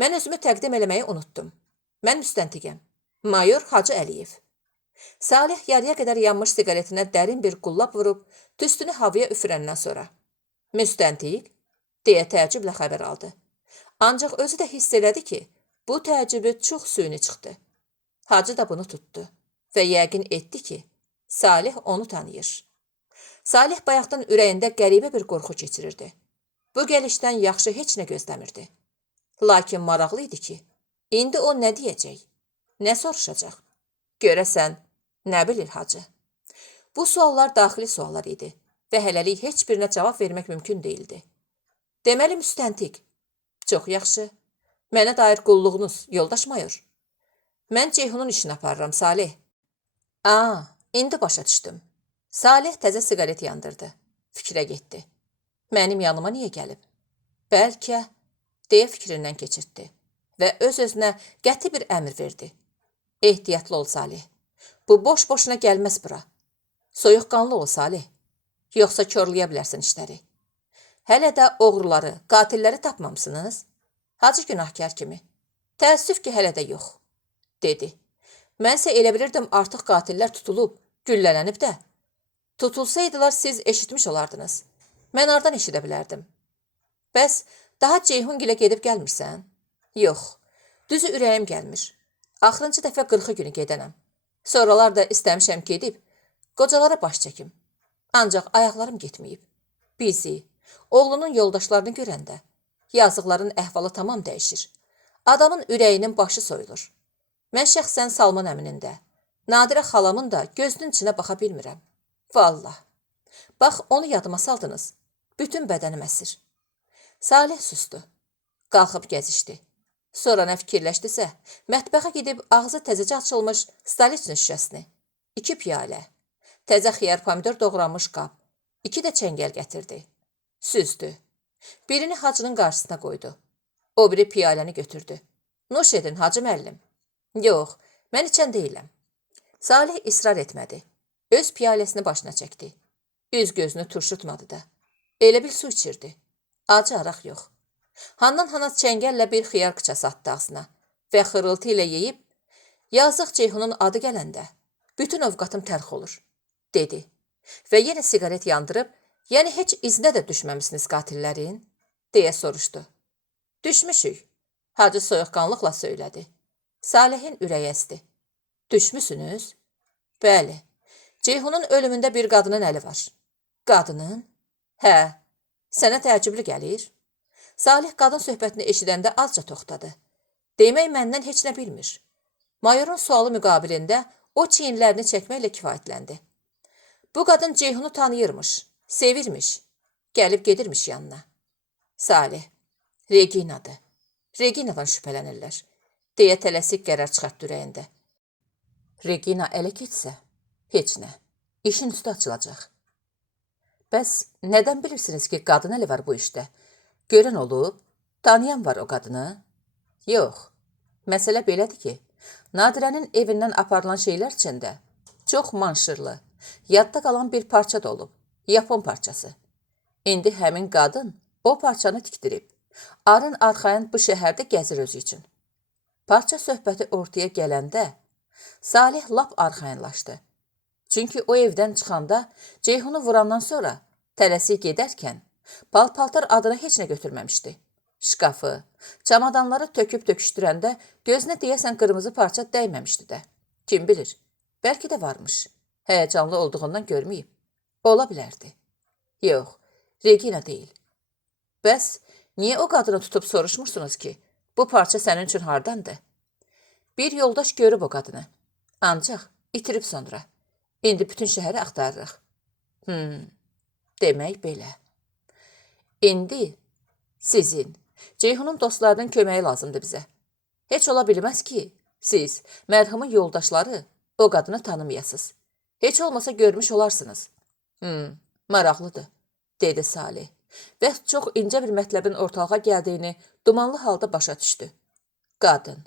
Mən özümü təqdim eləməyi unutdum. Mən müstəntiqəm. Mayor Hacı Əliyev. Salih yarıya qədər yanmış siqaretinə dərin bir qullab vurub, tüstünü havaya üfürəndən sonra. Müstəntiq, deyə təəccüblə xəbər aldı. Ancaq özü də hiss elədi ki, bu təəccübü çox süni çıxdı. Hacı da bunu tutdu və yəqin etdi ki, Salih onu tanıyır. Salih bayaqdan ürəyində qəribə bir qorxu keçirirdi. Bu gəlişdən yaxşı heç nə gözləmirdi. Lakin maraqlı idi ki, indi o nə deyəcək, nə soruşacaq? Görəsən, nə bilir Hacı? Bu suallar daxili suallar idi və hələlik heç birinə cavab vermək mümkün deyildi. Deməli müstəntiq. Çox yaxşı. Mənə dair qulluğunuz, yoldaş mayor. Mən Ceyhunun işini aparıram, Salih. İndi başa düşdüm. Salih təzə siqaret yandırdı. Fikrə getdi. Mənim yanıma niyə gəlib? Bəlkə, deyə fikrindən keçirtdi və öz-özünə qəti bir əmr verdi. Ehtiyatlı ol, Salih. Bu boş-boşuna gəlməz bura. Soyuqqanlı ol, Salih. Yoxsa körləyə bilərsən işləri. Hələ də oğruları, qatilləri tapmamısınız? Hacı günahkar kimi. Təəssüf ki, hələ də yox, dedi. Mənsə elə bilirdim artıq qatillər tutulub, güllələnib də. Tutulsaydılar siz eşitmiş olardınız. Mən hardan eşidə bilərdim? Bəs daha Ceyhungilə gedib gəlmirsən? Yox, düzü ürəyim gəlmir. Axırıncı dəfə 40 günü gedənəm. Sonralar da istəmişəm gedib, qocalara baş çəkim. Ancaq ayaqlarım getməyib. Bizi, oğlunun yoldaşlarını görəndə, yazıqların əhvalı tamam dəyişir. Adamın ürəyinin başı soyulur. Mən şəxsən Salman əminin də, Nadirə xalamın da gözünün içinə baxa bilmirəm. Vallah. Bax, onu yadıma saldınız. Bütün bədənim əsir. Salih sustu. Qalxıb gəzişdi. Sonra nə fikirləşdisə, mətbəxə gedib ağzı təzəcə açılmış staliçni şüşəsini, 2 piyalə, təzə xiyar pomidor doğranmış qab, 2 də çəngəl gətirdi. Süzdü. Birini Hacının qarşısına qoydu. O biri piyaləni götürdü. Nuş edin, Hacı müəllim. Yox, mən içən deyiləm. Salih israr etmədi. Öz piyaləsini başına çəkdi. Üz gözünü turşutmadı da. Elə bil su içirdi. Acı araq yox. Handan-hana çəngəllə bir xiyar qıçası atdı ağzına və xırıltı ilə yeyib, yazıq Ceyhunun adı gələndə, bütün ovqatım təlx olur, dedi. Və yenə siqaret yandırıb, yəni heç iznə də düşməmisiniz qatillərin, deyə soruşdu. Düşmüşük. Hacı soyuqqanlıqla söylədi. Salihin ürəyi əsdi. Düşmüsünüz? Bəli. Ceyhunun ölümündə bir qadının əli var. Qadının? Hə. Sənə təəccüblü gəlir? Salih qadın söhbətini eşidəndə azca toxtadı. Demək məndən heç nə bilmir. Mayorun sualı müqabilində o çiyinlərini çəkməklə kifayətləndi. Bu qadın Ceyhunu tanıyırmış, sevirmiş, gəlib gedirmiş yanına. Salih, Regina'dır. Reginadan şübhələnirlər, deyə tələsik qərar çıxartdı ürəyində. Regina ələ keçsə, heç nə, işin üstü açılacaq. Bəs nədən bilirsiniz ki, qadın əli var bu işdə? Görən olub, tanıyan var o qadını? Yox, məsələ belədir ki, Nadirənin evindən aparılan şeylər içində çox manşırlı, yadda qalan bir parça da olub, Yapon parçası. İndi həmin qadın o parçanı tikdirib, arın arxayın bu şəhərdə gəzir özü üçün. Parça söhbəti ortaya gələndə Salih lap arxayınlaşdı. Çünki o evdən çıxanda Ceyhunu vurandan sonra tələsik gedərkən pal-paltar adına heç nə götürməmişdi. Şkafı, çamadanları töküb töküşdürəndə gözünə deyəsən qırmızı parça dəyməmişdi də. Kim bilir, bəlkə də varmış. Həyəcanlı olduğundan görməyib. Ola bilərdi. Yox, Regina deyil. Bəs niyə o qadını tutub soruşmursunuz ki, bu parça sənin üçün hardandır? Bir yoldaş görüb o qadını. Ancaq itirib sonra. İndi bütün şəhəri axtarırıq. Demək belə. İndi sizin, Ceyhunun dostlarının köməyi lazımdır bizə. Heç ola bilməz ki, siz, mərhumun yoldaşları, o qadını tanımayasınız. Heç olmasa görmüş olarsınız. Maraqlıdır, dedi Salih və çox incə bir mətləbin ortalığa gəldiyini dumanlı halda başa düşdü. Qadın.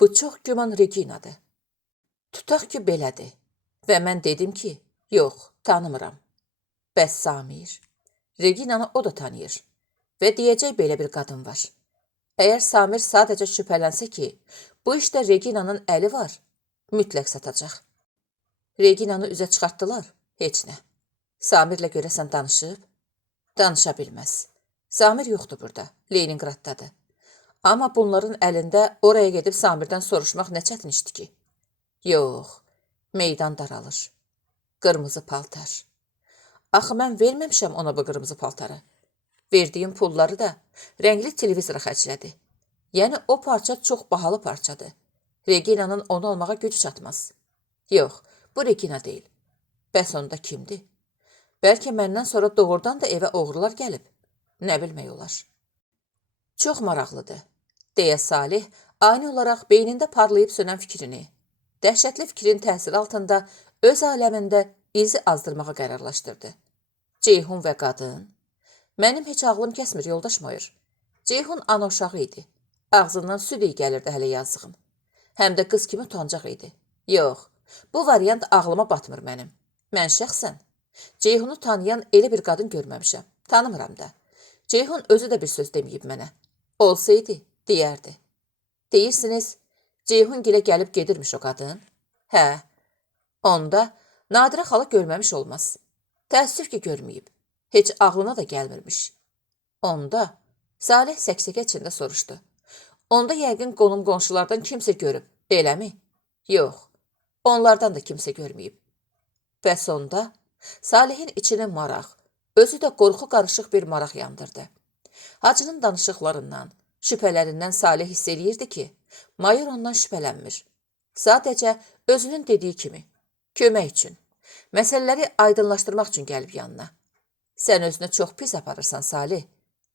Bu çox güman Reginadır. Tutaq ki, belədir. Və mən dedim ki, yox, tanımıram. Bəs Samir? Reginanı o da tanıyır. Və deyəcək belə bir qadın var. Əgər Samir sadəcə şübhələnsə ki, bu işdə Reginanın əli var, mütləq satacaq. Reginanı üzə çıxartdılar, heç nə. Samirlə görəsən danışıb? Danışa bilməz. Samir yoxdur burada, Leningraddadır. Amma bunların əlində oraya gedib Samirdən soruşmaq nə çətin işdir ki? Yox, meydan daralır. Qırmızı paltar. Axı mən verməmişəm ona bu qırmızı paltarı. Verdiyim pulları da rəngli televizora xərclədi. Yəni o parça çox bahalı parçadır. Reginanın onu almağa gücü çatmaz. Yox, bu Regina deyil. Bəs onda kimdir? Bəlkə məndən sonra doğrudan da evə oğrular gəlib. Nə bilmək olar. Çox maraqlıdır, deyə Salih ani olaraq beynində parlayıb sönən fikrini, dəhşətli fikrin təsiri altında öz aləmində izi azdırmağa qərarlaşdırdı. Ceyhun və qadın. Mənim heç ağlım kəsmir, yoldaş Moyur. Ceyhun ana uşağı idi. Ağzından süd iyi gəlirdi hələ yazığın. Həm də qız kimi utancaq idi. Yox, bu variant ağlıma batmır mənim. Mən şəxsən Ceyhunu tanıyan elə bir qadın görməmişəm. Tanımıram da. Ceyhun özü də bir söz deməyib mənə. Olsaydı, deyərdi. Deyirsiniz, Ceyhun gilə gəlib gedirmiş o qadın? Hə. Onda Nadirə xala görməmiş olmaz. Təəssüf ki, görməyib. Heç ağlına da gəlmirmiş. Onda Salih səksəkə içində soruşdu. Onda yəqin qonum-qonşulardan kimsə görüb, eləmi? Yox, onlardan da kimsə görməyib. Bəs onda Salihin içini maraq, özü də qorxu qarışıq bir maraq yandırdı. Hacının danışıqlarından, şübhələrindən Salih hiss eləyirdi ki, mayor ondan şübhələnmir. Sadəcə özünün dediyi kimi, kömək üçün, məsələləri aydınlaşdırmaq üçün gəlib yanına. Sən özünü çox pis aparırsan, Salih,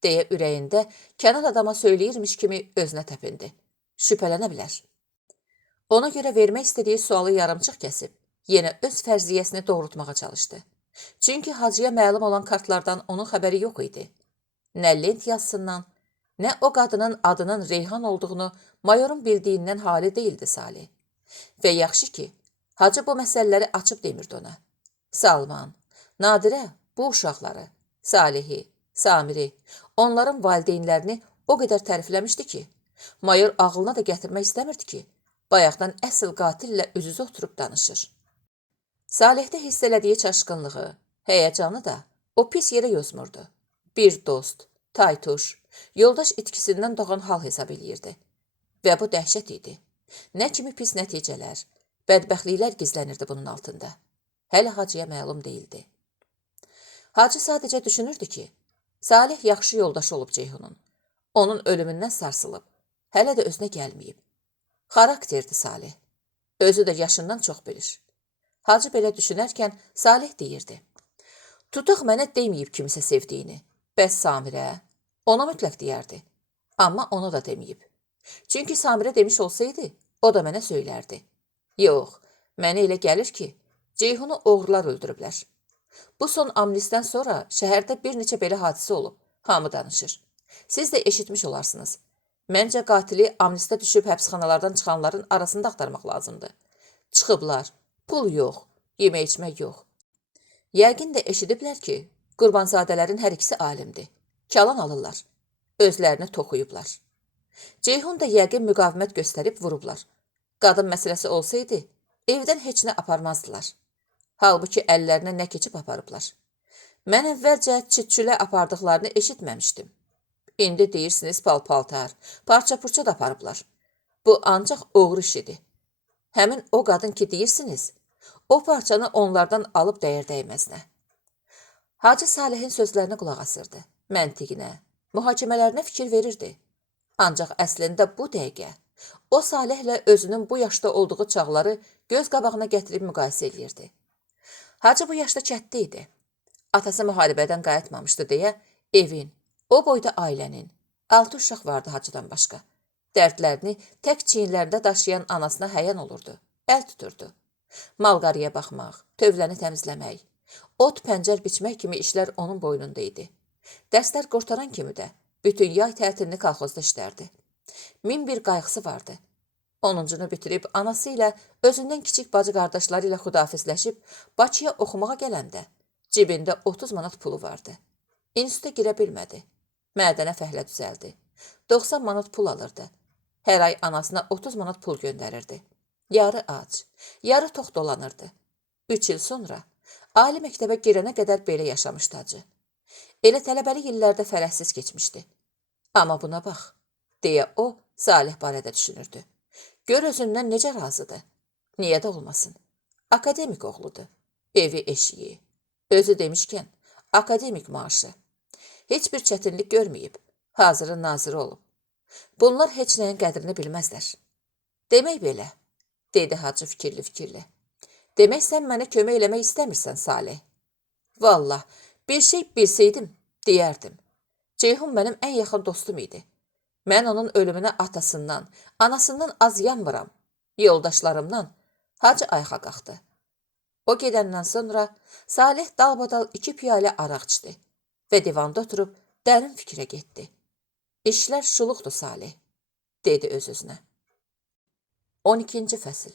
deyə ürəyində kənar adama söyləyirmiş kimi özünə təpindi. Şübhələnə bilər. Ona görə vermək istədiyi sualı yarımçıq kəsib, yenə öz fərziyyəsini doğrultmağa çalışdı. Çünki hacıya məlum olan kartlardan onun xəbəri yox idi. Nə lent yazsından, nə o qadının adının Reyhan olduğunu mayorun bildiyindən hali değildi Salih. Və yaxşı ki, hacı bu məsələləri açıb demirdi ona. Salman, Nadirə bu uşaqları, Salihi, Samiri, onların valideynlərini o qədər tərifləmişdi ki, mayor ağlına da gətirmək istəmirdi ki, bayaqdan əsl qatillə üz-üzə oturub danışır. Salihdə hiss elədiyi çaşqınlığı, həyəcanı da o pis yerə yozmurdu. Bir dost, taytuş, Yoldaş itkisindən doğan hal hesab eləyirdi. Və bu dəhşət idi. Nə kimi pis nəticələr, bədbəxtliklər gizlənirdi bunun altında. Hələ Hacıya məlum deyildi. Hacı sadəcə düşünürdü ki, Salih yaxşı yoldaşı olub Ceyhunun. Onun ölümündən sarsılıb, hələ də özünə gəlməyib. Xarakterdi Salih. Özü də yaşından çox bilir. Hacı belə düşünərkən Salih deyirdi. Tutaq mənə deməyib kimisə sevdiyini. Bəs Samirə? Ona mütləq deyərdi. Amma ona da deməyib. Çünki Samirə demiş olsaydı, o da mənə söylərdi. Yox, mənə elə gəlir ki, Ceyhunu oğrular öldürüblər. Bu son amnistdən sonra şəhərdə bir neçə belə hadisə olub. Hamı danışır. Siz də eşitmiş olarsınız. Məncə qatili amnistə düşüb həbsxanalardan çıxanların arasında axtarmaq lazımdır. Çıxıblar. Pul yox, yemək içmək yox. Yəqin də eşidiblər ki, Qurbanzadələrin hər ikisi alimdir. Kalan alırlar. Özlərini toxuyublar. Ceyhun da yəqin müqavimət göstərib vurublar. Qadın məsələsi olsaydı, evdən heç nə aparmazdılar. Halbuki əllərinə nə keçib aparıblar. Mən əvvəlcə çitçülə apardıqlarını eşitməmişdim. İndi deyirsiniz pal-paltar, parça-purça da aparıblar. Bu ancaq oğru işidir. Həmin o qadın ki deyirsiniz, o parçanı onlardan alıb dəyər dəyməzinə. Hacı Salihin sözlərinə qulaq asırdı, məntiqinə, mühakimələrinə fikir verirdi. Ancaq əslində bu dəqiqə o Salihlə özünün bu yaşda olduğu çağları göz qabağına gətirib müqayisə eləyirdi. Hacı bu yaşda kətdə idi. Atası müharibədən qayıtmamışdı deyə evin, o boyda ailənin, 6 uşaq vardı Hacıdan başqa. Dərdlərini tək çiyinlərində daşıyan anasına həyən olurdu, əl tuturdu. Malqarıya baxmaq, tövləni təmizləmək, ot pəncər biçmək kimi işlər onun boynunda idi. Dərslər qurtaran kimi də bütün yay tətilini kolxozda işlərdi. Min bir qayğısı vardı. 10-cunu bitirib anası ilə özündən kiçik bacı qardaşları ilə xudafizləşib Bakıya oxumağa gələndə cibində 30 manat pulu vardı. İnstituta girə bilmədi. Mədənə fəhlə düzəldi. 90 manat pul alırdı. Hər ay anasına 30 manat pul göndərirdi. Yarı ac, yarı tox dolanırdı. 3 il sonra ali məktəbə girənə qədər belə yaşamışdı Hacı. Elə tələbəlik illərdə fərəhsiz keçmişdi. Amma buna bax, deyə o Salih barədə düşünürdü. Gör özündən necə razıdır. Niyə də olmasın? Akademik oğludur. Evi eşiyi. Özü demişkən, akademik maaşı. Heç bir çətinlik görməyib. Hazırın naziri olub. Bunlar heç nəyin qədrini bilməzlər. Demək belə, dedi Hacı fikirli-fikirli. Demək sən mənə kömək eləmək istəmirsən, Salih. Vallah, bir şey bilsəydim, deyərdim. Ceyhun mənim ən yaxın dostum idi. Mən onun ölümünə atasından, anasından az yanmıram. Yoldaşlarımdan Hacı ayağa qalxdı. O gedəndən sonra Salih dalbadal 2 piyalə araq içdi və divanda oturub dərin fikrə getdi. İşlər şuluqdur Salih, dedi öz-özünə. 12-ci fəsil.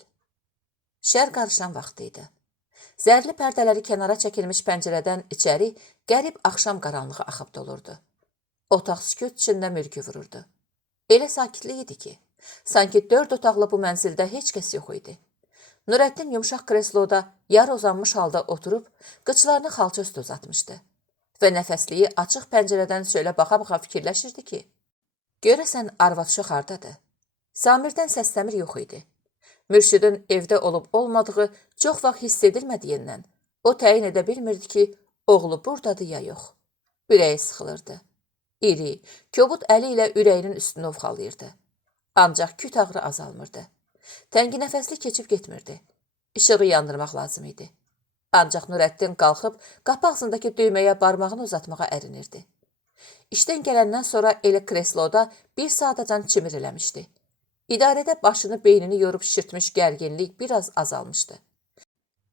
Şər qarışan vaxt idi. Zərli pərdələri kənara çəkilmiş pəncərədən içəri qərib axşam qaranlığı axıb dolurdu. Otaq sükut içində mürgü vururdu. Elə sakitlik idi ki, sanki 4 otaqlı bu mənzildə heç kəs yox idi. Nurəddin yumşaq kresloda yarı uzanmış halda oturub, qıçlarını xalça üstə uzatmışdı və nəfəsliyi açıq pəncərədən şöyle baxa-baxa fikirləşirdi ki, görəsən arvad uşaq hardadır? Samirdən səsləmir yox idi. Mürşidin evdə olub-olmadığı çox vaxt hiss edilmədiyindən o təyin edə bilmirdi ki, oğlu buradadır ya yox. Ürəyi sıxılırdı. İri, kobud əli ilə ürəyinin üstünü ovxalayırdı. Ancaq küt ağrı azalmırdı. Təngi nəfəsli keçib getmirdi. İşığı yandırmaq lazım idi. Ancaq Nurəddin qalxıb qapı ağzındakı düyməyə barmağını uzatmağa ərinirdi. İşdən gələndən sonra elə kresloda bir saatacan çimir eləmişdi. İdarədə başını beynini yorub şişirtmiş gərginlik biraz azalmışdı.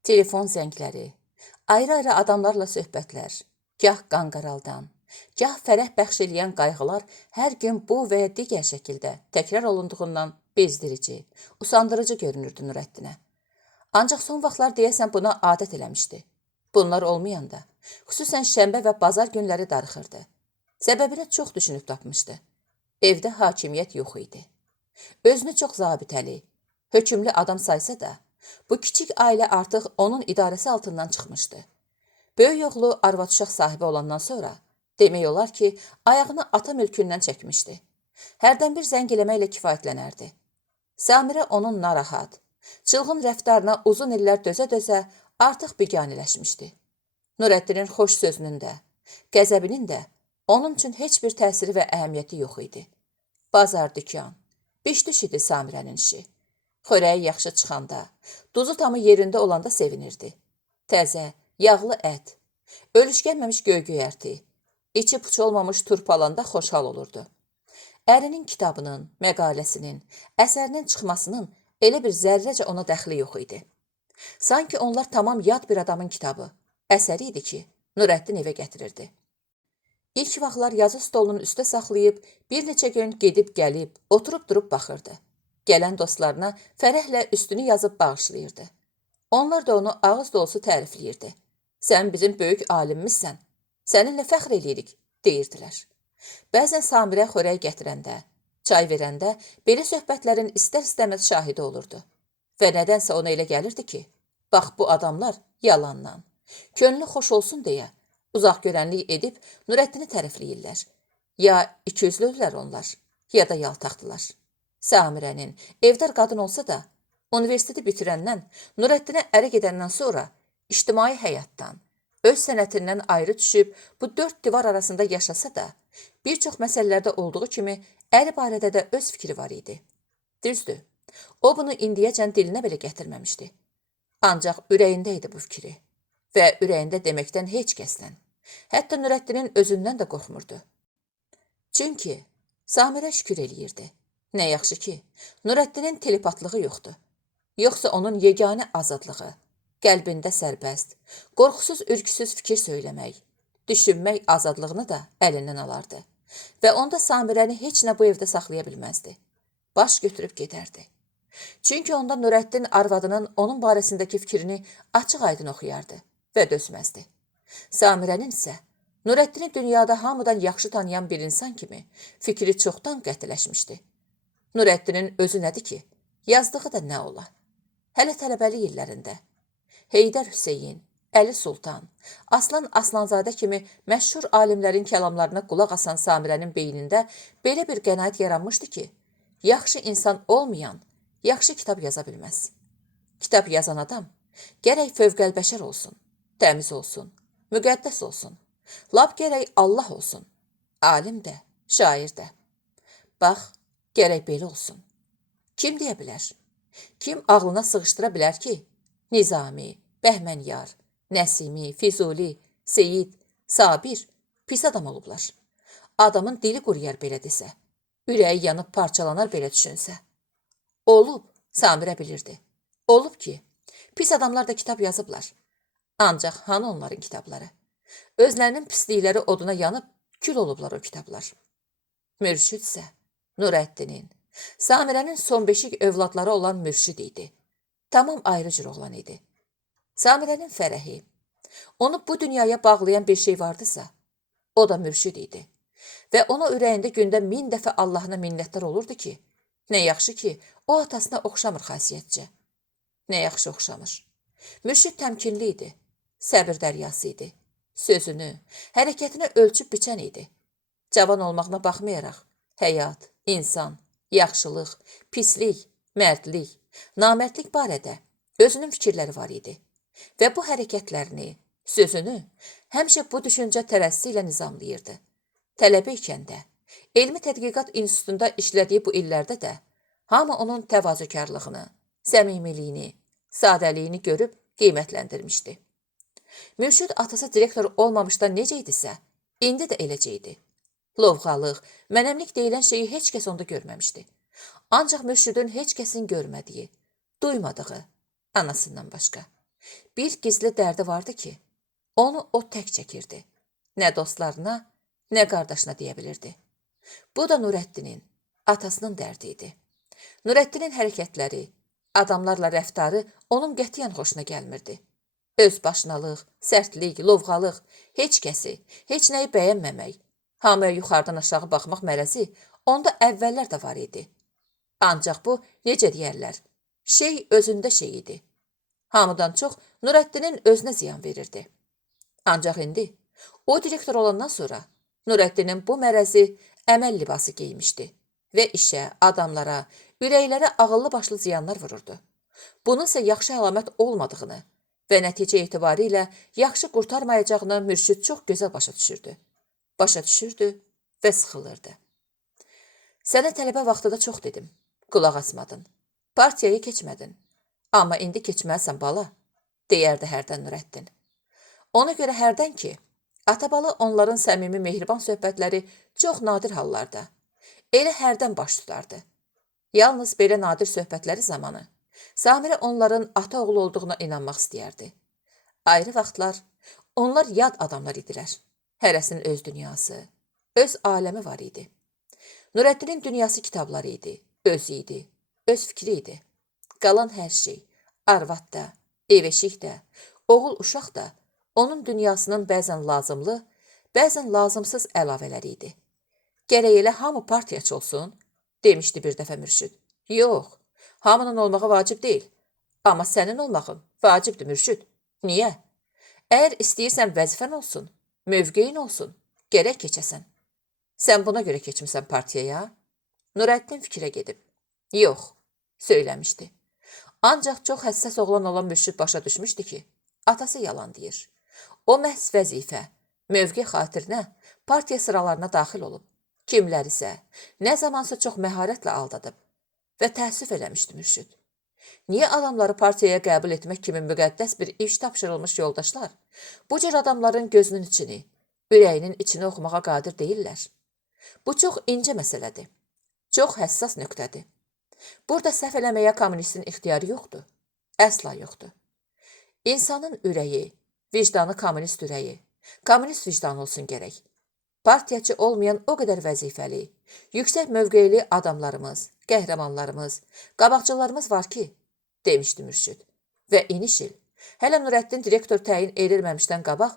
Telefon zəngləri, ayrı-ayrı adamlarla söhbətlər, gah qanqaraldan, gah fərəh bəxş eləyən qayğılar hər gün bu və ya digər şəkildə təkrar olunduğundan bezdirici, usandırıcı görünürdü Nurəddinə. Ancaq son vaxtlar deyəsən buna adət eləmişdi. Bunlar olmayanda, xüsusən şənbə və bazar günləri darıxırdı. Səbəbini çox düşünüb tapmışdı. Evdə hakimiyyət yox idi. Özünü çox zabitəli, hökümlü adam saysa da, bu kiçik ailə artıq onun idarəsi altından çıxmışdı. Böyük oğlu arvad uşaq sahibi olandan sonra Demək olar ki, ayağını ata mülkündən çəkmişdi. Hərdən bir zəng eləməklə kifayətlənərdi. Samirə onun narahat, çılğın rəftarına uzun illər dözə-dözə artıq biganələşmişdi. Nurəddinin xoş sözünün də, qəzəbinin də onun üçün heç bir təsiri və əhəmiyyəti yox idi. Bazar, dükan, biş-düş idi Samirənin işi. Xörəyi yaxşı çıxanda, duzu tamı yerində olanda sevinirdi. Təzə, yağlı ət, ölüşkənməmiş göy-göyərti, içi puç olmamış turpalanda xoşhal olurdu. Ərinin kitabının, məqaləsinin, əsərinin çıxmasının elə bir zərrəcə ona dəxli yox idi. Sanki onlar tamam yad bir adamın kitabı, əsəri idi ki, Nurəddin evə gətirirdi. İlk vaxtlar yazı stolunun üstə saxlayıb, bir neçə gün gedib gəlib, oturub durub baxırdı. Gələn dostlarına fərəhlə üstünü yazıb bağışlayırdı. Onlar da onu ağız dolusu tərifləyirdi. Sən bizim böyük alimimizsən, səninlə fəxr eləyirik, deyirdilər. Bəzən Samirə xörək gətirəndə, çay verəndə belə söhbətlərin istər-istəməz şahidi olurdu. Və nədənsə ona elə gəlirdi ki, bax bu adamlar yalandan, könlü xoş olsun deyə uzaq görənlik edib Nurəddini tərifləyirlər. Ya ikiyüzlüdülər onlar, ya da yaltaqdılar. Samirənin evdar qadın olsa da, universiteti bitirəndən, Nurəddinə ərə gedəndən sonra ictimai həyatdan, öz sənətindən ayrı düşüb bu dörd divar arasında yaşasa da, bir çox məsələlərdə olduğu kimi əri barədə də öz fikri var idi. Düzdür, o bunu indiyəcən dilinə belə gətirməmişdi. Ancaq ürəyində idi bu fikri və ürəyində deməkdən heç kəsdən, hətta Nurəddinin özündən də qorxmurdu. Çünki Samirə şükür eləyirdi. Nə yaxşı ki, Nurəddinin telepatlığı yoxdur. Yoxsa onun yeganə azadlığı, qəlbində sərbəst, qorxusuz, ürksüz fikir söyləmək, düşünmək azadlığını da əlindən alardı. Və onda Samirəni heç nə bu evdə saxlaya bilməzdi. Baş götürüb gedərdi. Çünki onda Nurəddin arvadının onun barəsindəki fikrini açıq-aydın oxuyardı və dözməzdi. Samirənin isə Nurəddini dünyada hamıdan yaxşı tanıyan bir insan kimi fikri çoxdan qətiləşmişdi. Nurəddinin özü nədir ki, yazdığı da nə ola? Hələ tələbəli illərində Heydər Hüseyin, Əli Sultan, Aslan Aslanzadə kimi məşhur alimlərin kəlamlarına qulaq asan Samirənin beynində belə bir qənaət yaranmışdı ki, yaxşı insan olmayan yaxşı kitab yaza bilməz. Kitab yazan adam gərək fövqəlbəşər olsun, təmiz olsun, müqəddəs olsun, lap gərək Allah olsun, alim də, şair də. Bax, gərək belə olsun. Kim deyə bilər? Kim ağlına sığışdıra bilər ki, Nizami, Bəhmənyar, Nəsimi, Füzuli, Seyid, Sabir pis adam olublar. Adamın dili quruyar belə desə, ürəyi yanıb parçalanar belə düşünsə. Olub, Samirə bilirdi. Olub ki, pis adamlar da kitab yazıblar. Ancaq hanı onların kitabları? Özlərinin pislikləri oduna yanıb kül olublar o kitablar. Mürşid isə Nurəddinin, Samirənin son beşik övladları olan mürşid idi. Tamam ayrı cür oğlan idi. Samirənin fərəhi, onu bu dünyaya bağlayan bir şey vardısa, o da mürşid idi. Və ona ürəyində gündə 1000 dəfə Allahına minnətdar olurdu ki, nə yaxşı ki, o atasına oxşamır xasiyyətcə. Nə yaxşı oxşamır. Mürşid təmkinli idi, səbir dəryası idi. Sözünü, hərəkətini ölçüb biçən idi. Cavan olmağına baxmayaraq, həyat, insan, yaxşılıq, pislik, mərdlik, namərdlik barədə özünün fikirləri var idi. Və bu hərəkətlərini, sözünü həmişə bu düşüncə tərəzisi ilə nizamlayırdı. Tələbə ikən də, elmi tədqiqat institutunda işlədiyi bu illərdə də hamı onun təvazökarlığını, səmimiliyini, sadəliyini görüb qiymətləndirmişdi. Mürşid atası direktor olmamışdan necə idisə, indi də eləcə idi. Lovğalıq, mənəmlik deyilən şeyi heç kəs onda görməmişdi. Ancaq mürşidin heç kəsin görmədiyi, duymadığı anasından başqa bir gizli dərdi vardı ki, onu o tək çəkirdi. Nə dostlarına, nə qardaşına deyə bilirdi. Bu da Nurəddinin, atasının dərdi idi. Nurəddinin hərəkətləri, adamlarla rəftarı onun qətiyyən xoşuna gəlmirdi. Özbaşınalıq, sərtlik, lovğalıq, heç kəsi, heç nəyi bəyənməmək, hamıya yuxarıdan aşağı baxmaq mərəzi onda əvvəllər də var idi. Ancaq bu, necə deyərlər, şey özündə şey idi. Hamıdan çox Nurəddinin özünə ziyan verirdi. Ancaq indi, o direktor olandan sonra Nurəddinin bu mərəzi əməl libası geymişdi və işə, adamlara, ürəklərə ağıllı başlı ziyanlar vururdu. Bunun isə yaxşı əlamət olmadığını və nəticə etibarilə yaxşı qurtarmayacağını Mürşid çox gözəl başa düşürdü. Başa düşürdü və sıxılırdı. Sənə tələbə vaxtıda çox dedim. Qulaq asmadın. Partiyaya keçmədin. Amma indi keçməlisən bala, deyərdi hərdən Nurəddin. Ona görə hərdən ki, Atabalı onların səmimi mehriban söhbətləri çox nadir hallarda, elə hərdən baş tutardı. Yalnız belə nadir söhbətləri zamanı Samirə onların ata oğlu olduğuna inanmaq istəyərdi. Ayrı vaxtlar onlar yad adamlar idilər. Hərəsinin öz dünyası, öz aləmi var idi. Nurəddinin dünyası kitabları idi, özü idi, öz fikri idi. Qalan hər şey, arvad da, ev-eşik də, oğul uşaq da onun dünyasının bəzən lazımlı, bəzən lazımsız əlavələri idi. Gərək elə hamı partiyaçı olsun, demişdi bir dəfə Mürşid. Yox, hamının olmağı vacib deyil. Amma sənin olmağın vacibdir Mürşid. Niyə? Əgər istəyirsən vəzifən olsun, mövqeyin olsun, gərək keçəsən. Sən buna görə keçmisən partiyaya? Nurəddin fikrə gedib. Yox, söyləmişdi. Ancaq çox həssas oğlan olan Mürşid başa düşmüşdü ki, atası yalan deyir. O məhz vəzifə, mövqe xatirinə partiya sıralarına daxil olub. Kimlər isə nə zamansa çox məharətlə aldadıb və təəssüf eləmişdi Mürşid. Niyə adamları partiyaya qəbul etmək kimi müqəddəs bir iş tapşırılmış yoldaşlar bu cür adamların gözünün içini, ürəyinin içini oxumağa qadir deyirlər? Bu çox incə məsələdir. Çox həssas nöqtədir. Burada səhv eləməyə kommunistin ixtiyarı yoxdur. Əsla yoxdur. İnsanın ürəyi, vicdanı kommunist ürəyi, kommunist vicdanı olsun gərək. Partiyaçı olmayan o qədər vəzifəli, yüksək mövqeyli adamlarımız, qəhrəmanlarımız, qabaqcılarımız var ki, demişdi Mürşid. Və iniş il, hələ Nurəddin direktor təyin edilməmişdən qabaq,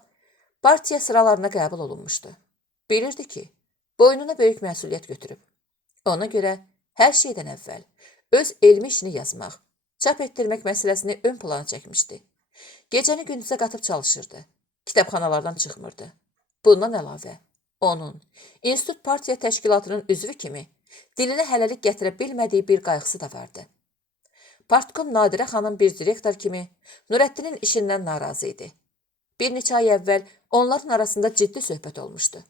partiya sıralarına qəbul olunmuşdu. Bilirdi ki, boynuna böyük məsuliyyət götürüb. Ona görə hər şeydən əvvəl öz elmi işini yazmaq, çap etdirmək məsələsini ön plana çəkmişdi. Gecəni gündüzə qatıb çalışırdı. Kitabxanalardan çıxmırdı. Bundan əlavə, onun İnstitut Partiya Təşkilatının üzvü kimi dilinə hələlik gətirə bilmədiyi bir qayğısı da vardı. Partkom Nadirə xanım bir direktor kimi Nurəddinin işindən narazı idi. Bir neçə ay əvvəl onların arasında ciddi söhbət olmuşdu.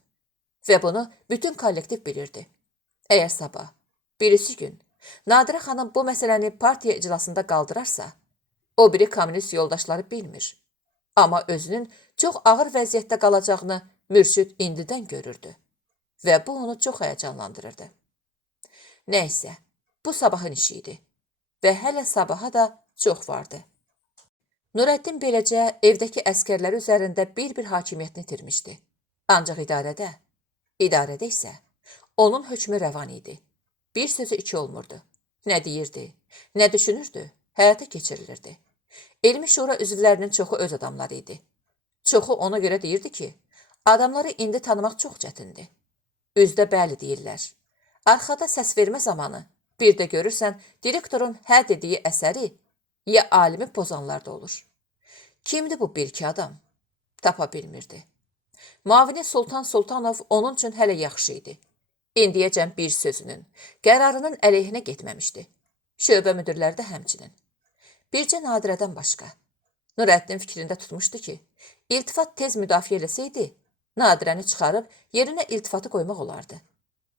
Və bunu bütün kollektiv bilirdi. Əgər sabah, birisi gün Nadirə xanım bu məsələni partiya iclasında qaldırarsa, o biri kommunist yoldaşları bilmir. Amma özünün çox ağır vəziyyətdə qalacağını Mürşid indidən görürdü. Və bu onu çox həyəcanlandırırdı. Nəysə, bu sabahın işi idi. Və hələ sabaha da çox vardı. Nurəddin beləcə evdəki əskərləri üzərində bir-bir hakimiyyətini itirmişdi. Ancaq idarədə isə onun hökmü rəvan idi. Bir sözü iki olmurdu. Nə deyirdi, nə düşünürdü, həyata keçirilirdi. Elmi şura üzvlərinin çoxu öz adamları idi. Çoxu ona görə deyirdi ki, adamları indi tanımaq çox çətindir. Üzdə bəli deyirlər. Arxada səs vermə zamanı bir də görürsən direktorun hə dediyi əsəri ya alimi pozanlar da olur. Kimdir bu bir-iki adam? Tapa bilmirdi. Mavini Sultan Sultanov onun üçün hələ yaxşı idi. İndiyəcən bir sözünün, qərarının əleyhinə getməmişdi. Şöbə müdürləri də həmçinin. Bircə Nadirədən başqa. Nurəddin fikrində tutmuşdu ki, iltifat tez müdafiə eləsəydi, Nadirəni çıxarıb yerinə iltifatı qoymaq olardı.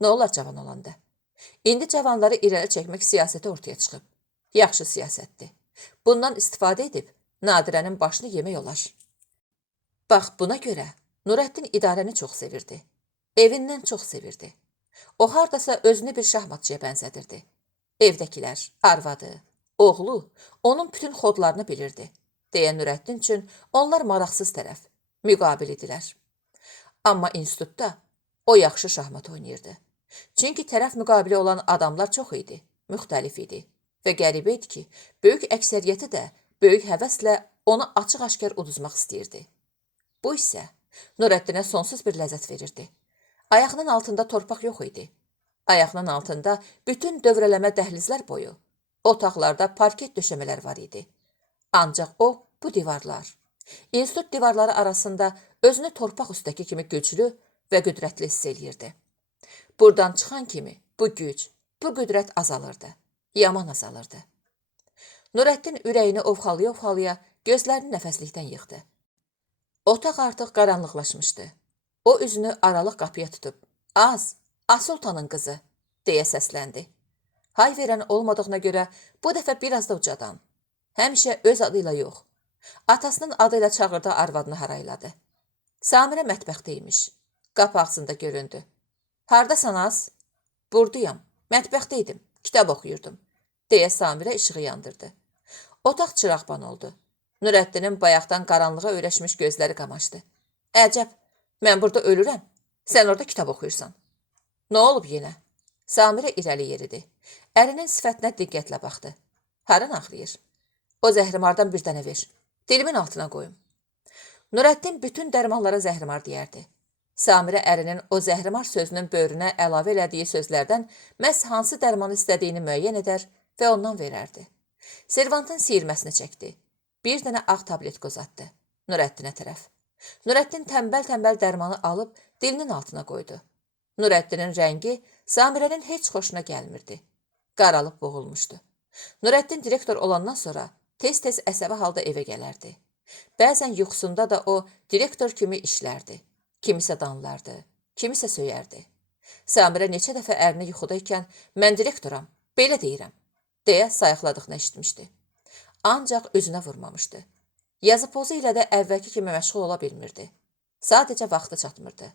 Nə olar cavan olanda? İndi cavanları irəli çəkmək siyasəti ortaya çıxıb. Yaxşı siyasətdir. Bundan istifadə edib Nadirənin başını yemək olar. Bax, buna görə Nurəddin idarəni çox sevirdi. Evindən çox sevirdi. O hardasa özünü bir şahmatçıya bənzədirdi. Evdəkilər, arvadı, oğlu onun bütün xodlarını bilirdi. Deyə Nurəddin üçün onlar maraqsız tərəf, müqabil idilər. Amma institutda o yaxşı şahmat oynayırdı. Çünki tərəf müqabili olan adamlar çox idi, müxtəlif idi. Və qəribə idi ki, böyük əksəriyyəti də böyük həvəslə onu açıq-aşkar uduzmaq istəyirdi. Bu isə Nurəddinə sonsuz bir ləzzət verirdi. Ayağının altında torpaq yox idi. Ayağının altında bütün dövrələmə dəhlizlər boyu, otaqlarda parket döşəmələr var idi. Ancaq o, bu divarlar, institut divarları arasında özünü torpaq üstəki kimi güclü və qüdrətli hiss eləyirdi. Buradan çıxan kimi bu güc, bu qüdrət azalırdı, yaman azalırdı. Nurəddin ürəyini ovxalaya-ovxalaya gözlərini nəfəslikdən yıxdı. Otaq artıq qaranlıqlaşmışdı. O üzünü aralıq qapıya tutub, Asultanın qızı, deyə səsləndi. Hay verən olmadığına görə bu dəfə biraz da ucadan. Həmişə öz adıyla yox, atasının adıyla çağırdığı arvadını harayladı. Samirə mətbəxdə imiş. Qapı ağzında göründü. Hardasan az? Burdayam, mətbəxdə idim, kitab oxuyurdum, deyə Samirə işığı yandırdı. Otaq çıraqban oldu. Nurəddinin bayaqdan qaranlığa öyrəşmiş gözləri qamaşdı. Əcəb, mən burada ölürəm, sən orada kitab oxuyursan. Nə olub yenə? Samirə irəli yeridi. Ərinin sifətinə diqqətlə baxdı. Haran ağrıyır? O zəhrimardan bir dənə ver. Dilimin altına qoyum. Nurəddin bütün dərmanlara zəhrimar deyərdi. Samirə ərinin o zəhrimar sözünün böyrünə əlavə elədiyi sözlərdən məhz hansı dərmanı istədiyini müəyyən edər və ondan verərdi. Servantın siyirməsini çəkdi. Bir dənə ağ tabletk uzatdı. Nurəddinə tərəf. Nurəddin tənbəl-tənbəl dərmanı alıb dilinin altına qoydu. Nurəddinin rəngi Samirənin heç xoşuna gəlmirdi. Qaralıb boğulmuşdu. Nurəddin direktor olandan sonra tez-tez əsəbi halda evə gələrdi. Bəzən yuxusunda da o direktor kimi işlərdi. Kimisə danlardı, kimisə söyərdi. Samirə neçə dəfə ərini yuxudaykən mən direktoram, belə deyirəm, deyə sayıqladığını eşitmişdi. Ancaq üzünə vurmamışdı. Yazı pozu ilə də əvvəlki kimi məşğul ola bilmirdi. Sadəcə vaxtı çatmırdı.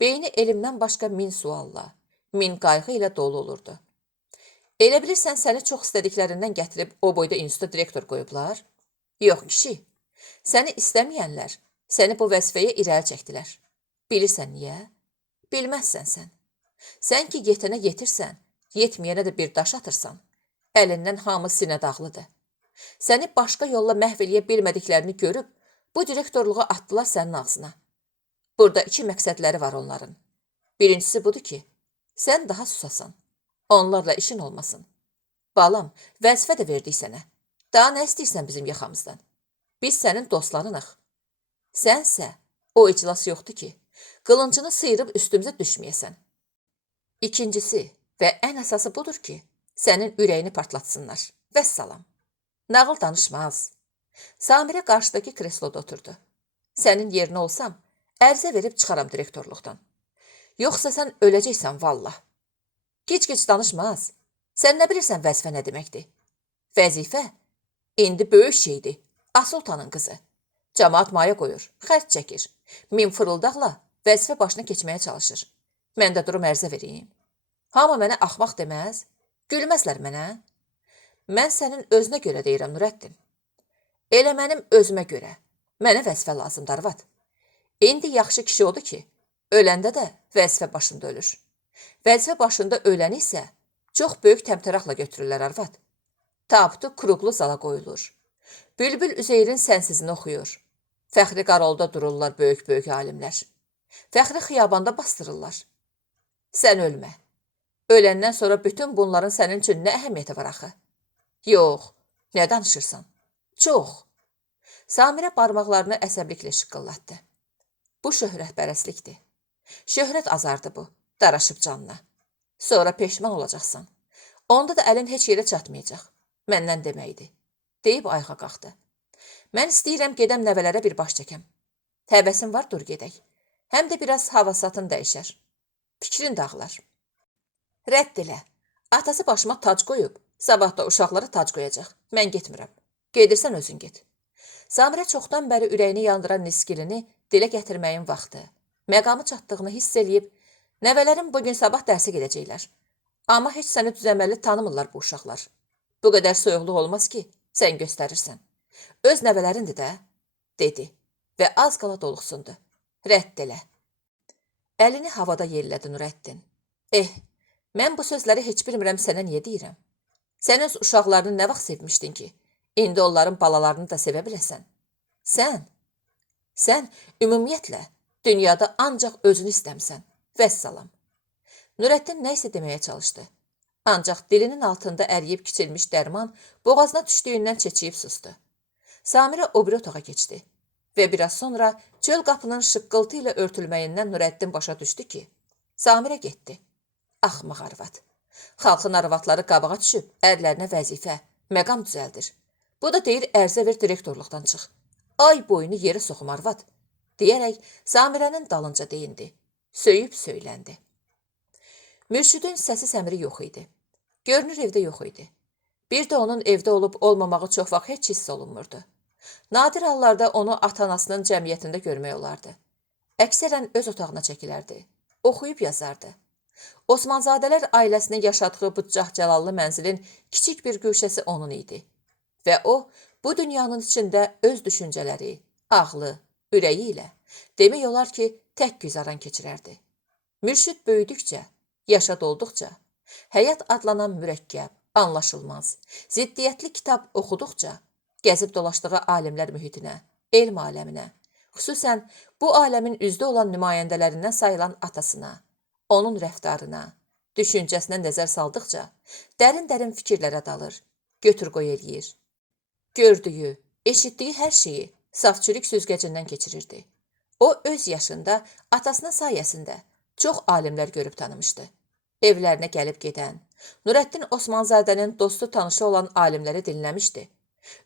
Beyni elmdən başqa min sualla, min qayğı ilə dolu olurdu. Elə bilirsən səni çox istədiklərindən gətirib o boyda institut direktor qoyublar? Yox kişi, səni istəməyənlər səni bu vəzifəyə irəli çəkdilər. Bilirsən niyə? Bilməzsən sən. Sən ki yetənə yetirsən, yetməyənə də bir daş atırsan, əlindən hamı sinə dağlıdır. Səni başqa yolla məhv eləyə bilmədiklərini görüb, bu direktorluğa atdılar sənin ağzına. Burada iki məqsədləri var onların. Birincisi budur ki, sən daha susasan, onlarla işin olmasın. Balam, vəzifə də verdik sənə. Daha nə istəyirsən bizim yaxamızdan? Biz sənin dostlarınıq. Sənsə o iclas yoxdur ki, qılıncını sıyırıb üstümüzə düşməyəsən. İkincisi və ən əsası budur ki, sənin ürəyini partlatsınlar. Vəssalam. Nağıl danışmaz. Samirə qarşıdakı kresloda oturdu. Sənin yerinə olsam, ərizə verib çıxaram direktorluqdan. Yoxsa sən öləcəksən vallah. Gic-gic danışmaz. Sən nə bilirsən vəzifə nə deməkdir? Vəzifə indi böyük şeydir. Asultanın qızı. Camaat maya qoyur, xərc çəkir. Min fırıldaqla vəzifə başına keçməyə çalışır. Mən də durum ərizə vereyim. Hamı mənə axmaq deməz, gülməzlər mənə. Mən sənin özünə görə deyirəm, Nurəddin. Elə mənim özümə görə. Mənə vəzifə lazımdır, arvad. İndi yaxşı kişi odur ki, öləndə də vəzifə başında ölür. Vəzifə başında öləni isə çox böyük təmtəraqla götürürlər, arvad. Tabutı kruqlu zala qoyulur. Bülbül Üzeyrin sənsizini oxuyur. Fəxri Qarolda dururlar böyük-böyük alimlər. Fəxri xiyabanda bastırırlar. Sən ölmə. Öləndən sonra bütün bunların sənin üçün nə əhəmiyyəti var axı? Yox, nə danışırsan? Çox. Samirə barmaqlarını əsəbliklə şıqqıllatdı. Bu şöhrətpərəstlikdir. Şöhrət azardı bu, daraşıb canına. Sonra peşman olacaqsan. Onda da əlin heç yerə çatmayacaq. Məndən deməkdir. Deyib ayağa qalxdı. Mən istəyirəm gedəm nəvələrə bir baş çəkəm. Həvəsin var, dur gedək. Həm də biraz havasatın dəyişər. Fikrin dağılar. Rədd elə. Atası başıma tac qoyub, sabah da uşaqlara tac qoyacaq. Mən getmirəm. Gedirsən özün get. Samirə çoxdan bəri ürəyini yandıran niskilini dilə gətirməyin vaxtı, məqamı çatdığını hiss eləyib, nəvələrim bugün sabah dərsə gedəcəklər. Amma heç səni düzəməlli tanımırlar bu uşaqlar. Bu qədər soyuqluq olmaz ki, sən göstərirsən. Öz nəvələrindir də, dedi və az qala doluxsundu. Rədd elə. Əlini havada yellədi Nurəddin. Mən bu sözləri heç bilmirəm sənə niyə deyirəm. Sən öz uşaqlarını nə vaxt sevmişdin ki, indi onların balalarını da sevə biləsən. Sən ümumiyyətlə dünyada ancaq özünü istəmsən. Vəssalam. Nurəddin nə isə deməyə çalışdı. Ancaq dilinin altında əriyib kiçilmiş dərman boğazına düşdüyündən çeçiyib sustu. Samirə o biri otağa keçdi. Və biraz sonra çöl qapının şıqqıltı ilə örtülməyindən Nurəddin başa düşdü ki, Samirə getdi. Axmaq arvad. Xalqın arvadları qabağa düşüb, ərlərinə vəzifə, məqam düzəldir. Bu da deyir, ərzə ver direktorluqdan çıx. Ay boyunu yerə soxum arvad, deyərək Samirənin dalınca deyindi. Söyüb söyləndi. Mürşüdün səsi səmiri yox idi. Görünür evdə yox idi. Bir də onun evdə olub olmamağı çox vaxt heç hiss olunmurdu. Nadir hallarda onu ata-anasının cəmiyyətində görmək olardı. Əksərən öz otağına çəkilərdi. Oxuyub yazardı. Osmanzadələr ailəsinin yaşadığı bu cəhcəlallı mənzilin kiçik bir güşəsi onun idi. Və o, bu dünyanın içində öz düşüncələri, ağlı, ürəyi ilə demək olar ki, tək güzaran keçirərdi. Mürşid böyüdükcə, yaşa dolduqca, həyat adlanan mürəkkəb, anlaşılmaz, ziddiyyətli kitab oxuduqca, gəzib dolaşdığı alimlər mühitinə, elm aləminə, xüsusən bu aləmin üzdə olan nümayəndələrindən sayılan atasına, onun rəftarına, düşüncəsinə nəzər saldıqca, dərin-dərin fikirlərə dalır, götür-qoy eləyir. Gördüyü, eşitdiyi hər şeyi safçülük süzgəcindən keçirirdi. O, öz yaşında, atasının sayəsində çox alimlər görüb tanımışdı. Evlərinə gəlib gedən, Nurəddin Osmanzadənin dostu tanışı olan alimləri dinləmişdi.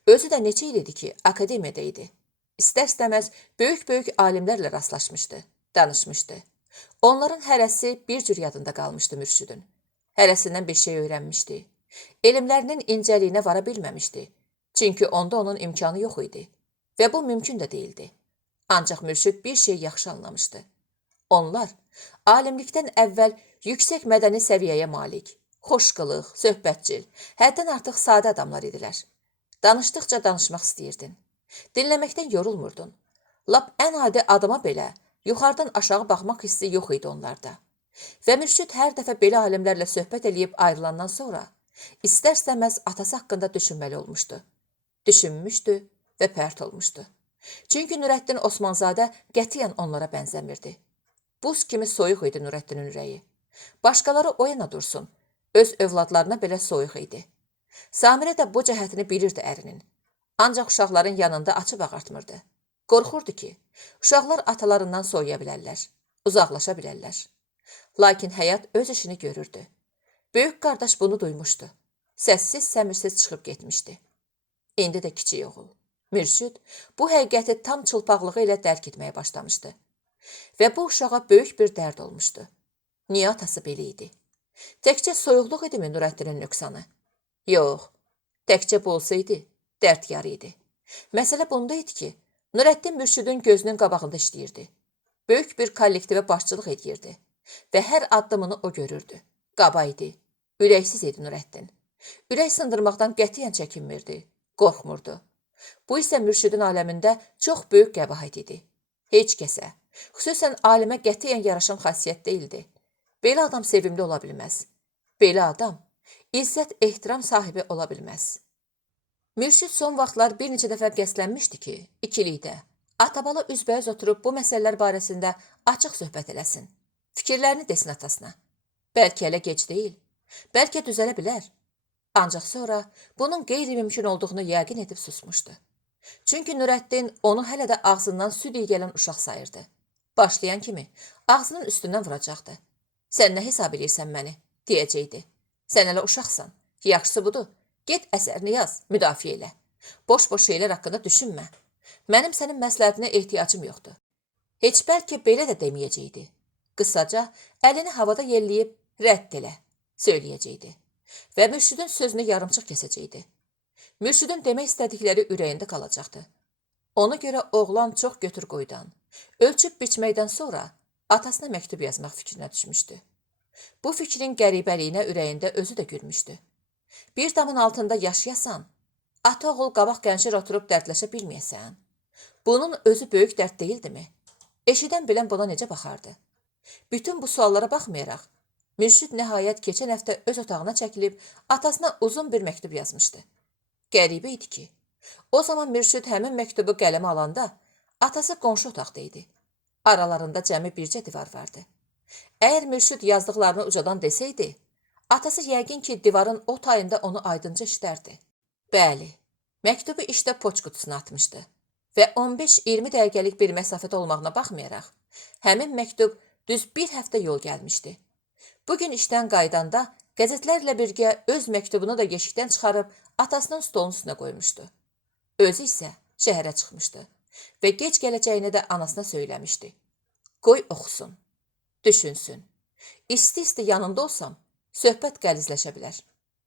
Özü də neçə il idi ki, akademiyada idi. İstər-istəməz böyük-böyük alimlərlə rastlaşmışdı, danışmışdı. Onların hərəsi bir cür yadında qalmışdı Mürşüdün. Hərəsindən bir şey öyrənmişdi. Elmlərinin incəliyinə vara bilməmişdi. Çünki onda onun imkanı yox idi. Və bu mümkün də değildi. Ancaq Mürşüd bir şey yaxşı anlamışdı. Onlar alimlikdən əvvəl yüksək mədəni səviyyəyə malik, xoşqılıq, söhbətcil, həddən artıq sadə adamlar idilər. Danışdıqca danışmaq istəyirdin. Dinləməkdən yorulmurdun. Lap ən adi adama belə yuxarıdan aşağı baxmaq hissi yox idi onlarda. Və Mürşid hər dəfə belə alimlərlə söhbət eləyib ayrılandan sonra istər-istəməz atası haqqında düşünməli olmuşdu. Düşünmüşdü və pərt olmuşdu. Çünki Nurəddin Osmanzadə qətiyyən onlara bənzəmirdi. Buz kimi soyuq idi Nurəddinin ürəyi. Başqaları o yana dursun, öz övladlarına belə soyuq idi. Samirə də bu cəhətini bilirdi ərinin. Ancaq uşaqların yanında açıb ağartmırdı. Qorxurdu ki, uşaqlar atalarından soyuya bilərlər, uzaqlaşa bilərlər. Lakin həyat öz işini görürdü. Böyük qardaş bunu duymuşdu. Səssiz, səmirsiz çıxıb getmişdi. İndi də kiçik oğul, Mürşid, bu həqiqəti tam çılpaqlığı ilə dərk etməyə başlamışdı. Və bu uşağa böyük bir dərd olmuşdu. Niyə atası belə idi? Təkcə soyuqluq idimi Nurəddinin nöqsanı? Yox, təkcə bu olsaydı, dərd yarı idi. Məsələ bunda idi ki, Nurəddin Mürşidin gözünün qabağında işləyirdi. Böyük bir kollektivə başçılıq edirdi və hər addımını o görürdü. Qaba idi, ürəksiz idi Nurəddin. Ürək sındırmaqdan qətiyyən çəkinmirdi, qorxmurdu. Bu isə Mürşidin aləmində çox böyük qəbahət idi. Heç kəsə, xüsusən alimə qətiyyən yaraşan xasiyyət deyildi. Belə adam sevimli ola bilməz. Belə adam izzət, ehtiram sahibi ola bilməz. Mürşid son vaxtlar bir neçə dəfə qəslənmişdi ki, ikilikdə, atabala üzbəüz oturub bu məsələlər barəsində açıq söhbət eləsin. Fikirlərini desin atasına. Bəlkə hələ gec deyil, bəlkə düzələ bilər. Ancaq sonra bunun qeyri-mümkün olduğunu yəqin edib susmuşdu. Çünki Nurəddin onu hələ də ağzından süd iyi gələn uşaq sayırdı. Başlayan kimi ağzının üstündən vuracaqdı. Sən nə hesab edirsən məni, deyəcəkdi. Sən hələ uşaqsan, yaxşısı budur, get əsərini yaz, müdafiə elə. Boş-boş şeylər haqqında düşünmə. Mənim sənin məsləhətinə ehtiyacım yoxdur. Heç bəlkə belə də deməyəcəkdi. Qısaca, əlini havada yelləyib rədd elə, söyləyəcəkdi. Və Mürşidin sözünü yarımçıq kəsəcəkdi. Mürşidin demək istədikləri ürəyində qalacaqdı. Ona görə oğlan çox götür-qoydan, ölçüb biçməkdən sonra atasına məktub yazmaq fikrinə düşmüşdü. Bu fikrin qəribəliyinə ürəyində özü də gülmüşdü. Bir damın altında yaşayasan, ata-oğul qabaq qənşir oturub dərdləşə bilməyəsən. Bunun özü böyük dərd deyildimi? Eşidən bilən buna necə baxardı? Bütün bu suallara baxmayaraq, Mürşid nəhayət keçən həftə öz otağına çəkilib atasına uzun bir məktub yazmışdı. Qəribə idi ki, o zaman Mürşid həmin məktubu qələmə alanda atası qonşu otaqda idi. Aralarında cəmi bircə divar vardı. Əgər Mürşid yazdıqlarını ucadan desəydi, atası yəqin ki, divarın o tayında onu aydınca işlərdi. Bəli, məktubu işdə poçt qutusuna atmışdı və 15-20 dəqiqəlik bir məsafədə olmağına baxmayaraq, həmin məktub düz bir həftə yol gəlmişdi. Bugün işdən qaydanda qəzetlərlə birgə öz məktubunu da yeşikdən çıxarıb atasının stolun üstünə qoymuşdu. Özü isə şəhərə çıxmışdı və gec gələcəyini də anasına söyləmişdi. Qoy oxusun, düşünsün. İsti-isti yanında olsam, söhbət qəlizləşə bilər,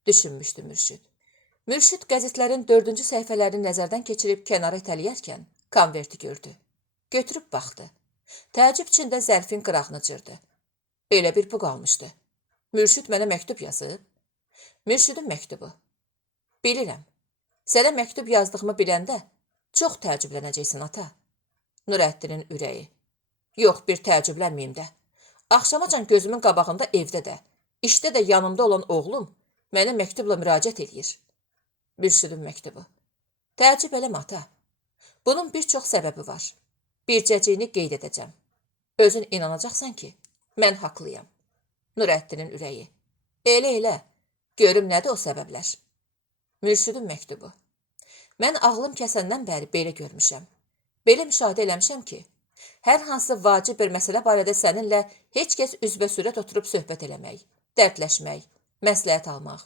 düşünmüşdü Mürşüd. Mürşüd qəzetlərin 4-cü səhifələrini nəzərdən keçirib kənara itələyərkən konverti gördü. Götürüb baxdı. Təəccüb içində zərfin qırağını cırdı. Elə bir bu qalmışdı. Mürşüd mənə məktub yazıb. Mürşüdün məktubu. Bilirəm. Sənə məktub yazdığımı biləndə çox təəccüblənəcəksin ata. Nurəddinin ürəyi. Yox, bir təəccüblənməyim də. Axşamacan gözümün qabağında evdə də, işdə də yanımda olan oğlum mənə məktubla müraciət edir. Mürşüdün məktubu. Təəccüb eləmə ata. Bunun bir çox səbəbi var. Bircəciyini qeyd edəcəm. Özün inanacaqsan ki, mən haqlıyam. Nurəddinin ürəyi. Elə. Görüm nədir o səbəblər. Mürşüdün məktubu. Mən ağlım kəsəndən bəri belə görmüşəm. Belə müşahidə eləmişəm ki, hər hansı vacib bir məsələ barədə səninlə heç kəs üzbəsürət oturub söhbət eləmək, dərdləşmək, məsləhət almaq,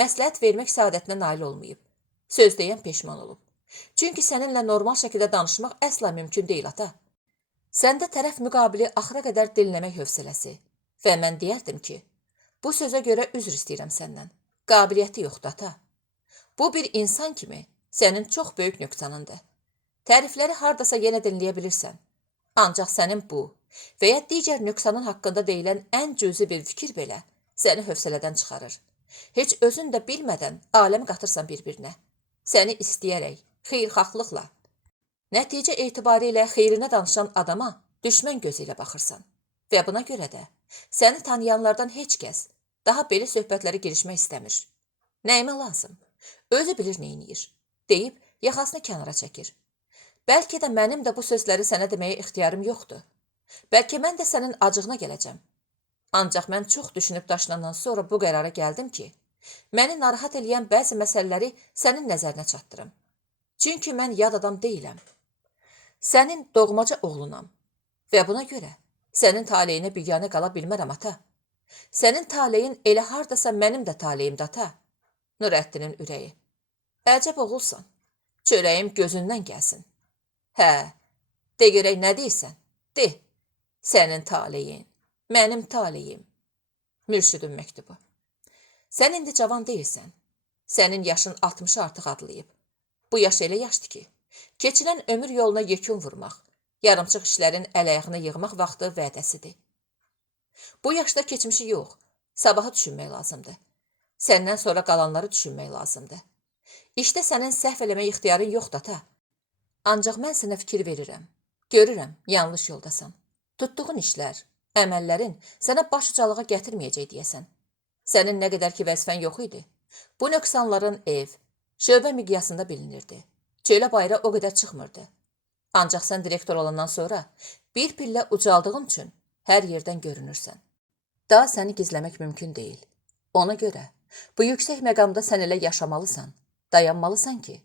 məsləhət vermək saadətinə nail olmayıb. Söz deyən peşman olub. Çünki səninlə normal şəkildə danışmaq əsla mümkün deyil ata. Səndə tərəf müqabili axıra qədər dinləmək hövsələsi və mən deyərdim ki, bu sözə görə üzr istəyirəm səndən. Qabiliyyəti yoxdur ata. Bu bir insan kimi sənin çox böyük nöqsanındır. Tərifləri hardasa yenə dinləyə bilirsən. Ancaq sənin bu və ya digər nöqsanın haqqında deyilən ən cüzi bir fikir belə səni hövsələdən çıxarır. Heç özün də bilmədən aləmi qatırsan bir-birinə. Səni istəyərək, xeyirxahlıqla. Nəticə etibarilə xeyrinə danışan adama düşmən gözü ilə baxırsan. Və buna görə də səni tanıyanlardan heç kəs daha belə söhbətlərə girişmək istəmir. Nəyimə lazım? Özü bilir neyniyir, deyib yaxasını kənara çəkir. Bəlkə də mənim də bu sözləri sənə deməyə ixtiyarım yoxdur. Bəlkə mən də sənin acığına gələcəm. Ancaq mən çox düşünüb daşınandan sonra bu qərara gəldim ki, məni narahat eləyən bəzi məsələləri sənin nəzərinə çatdırım. Çünki mən yad adam deyiləm. Sənin doğmaca oğlunam və buna görə sənin taleyinə biganə qala bilmərəm ata. Sənin taleyin elə hardasa mənim də taleyimdə ata. Nurəddinin ürəyi. Əcəb oğulsan, çörəyim gözündən gəlsin. Hə, de görək nə deyirsən? De, sənin taleyin, mənim taleyim. Mürşüdün məktubu. Sən indi cavan deyilsən. Sənin yaşın 60-ı artıq adlayıb. Bu yaş elə yaşdır ki, keçilən ömür yoluna yekun vurmaq, yarımçıq işlərin əl-ayağını yığmaq vaxtı vədəsidir. Bu yaşda keçmişi yox, sabahı düşünmək lazımdır. Səndən sonra qalanları düşünmək lazımdır. İşdə sənin səhv eləmək ixtiyarın yoxdur ata. Ancaq mən sənə fikir verirəm. Görürəm, yanlış yoldasan. Tutduğun işlər, əməllərin sənə baş ucalığa gətirməyəcək deyəsən. Sənin nə qədər ki vəzifən yox idi. Bu nöqsanların ev, şöbə miqyasında bilinirdi. Çölə bayra o qədər çıxmırdı. Ancaq sən direktor olandan sonra bir pillə ucaldığın üçün hər yerdən görünürsən. Daha səni gizləmək mümkün deyil. Ona görə bu yüksək məqamda sən elə yaşamalısan, dayanmalısan ki,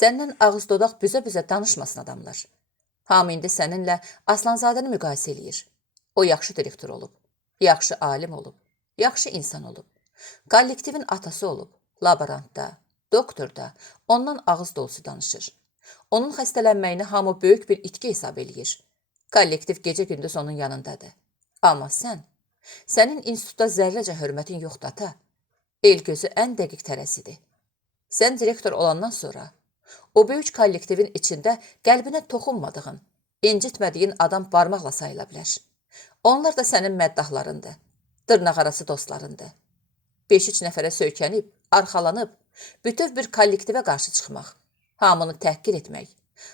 səndən ağız dodaq büzə-büzə danışmasın adamlar. Hamı indi səninlə Aslanzadəni müqayisə eləyir. O yaxşı direktor olub, yaxşı alim olub, yaxşı insan olub. Kollektivin atası olub, laborantda, doktorda ondan ağız dolusu danışır. Onun xəstələnməyini hamı böyük bir itki hesab eləyir. Kollektiv gecə-gündüz onun yanındadır. Amma sənin institutda zərrəcə hörmətin yoxdur ata. El gözü ən dəqiq tərəsidir. Sən direktor olandan sonra o böyük kollektivin içində qəlbinə toxunmadığın, incitmədiyin adam barmaqla sayıla bilər. Onlar da sənin məddahlarındır, dırnaqarası dostlarındır. 5-3 nəfərə söykənib, arxalanıb, bütöv bir kollektivə qarşı çıxmaq, hamını təhqir etmək,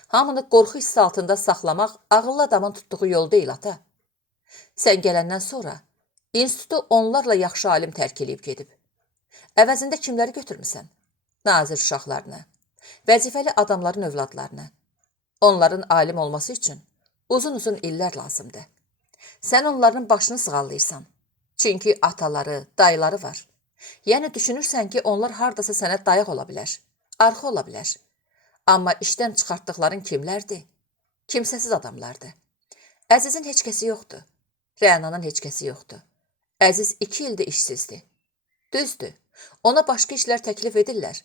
hamını qorxu hissi altında saxlamaq ağıllı adamın tutduğu yol deyil ata. Sən gələndən sonra institutu onlarla yaxşı alim tərk eləyib gedib. Əvəzində kimləri götürmüsən? Nazir uşaqlarını, vəzifəli adamların övladlarını. Onların alim olması üçün uzun-uzun illər lazımdır. Sən onların başını sığallayırsan. Çünki ataları, dayıları var. Yəni düşünürsən ki, onlar hardasa sənə dayaq ola bilər, arxa ola bilər. Amma işdən çıxartdıqların kimlərdir? Kimsəsiz adamlardır. Əzizin heç kəsi yoxdur. Rənanın heç kəsi yoxdur. Əziz 2 ildir işsizdir. Düzdür, ona başqa işlər təklif edirlər.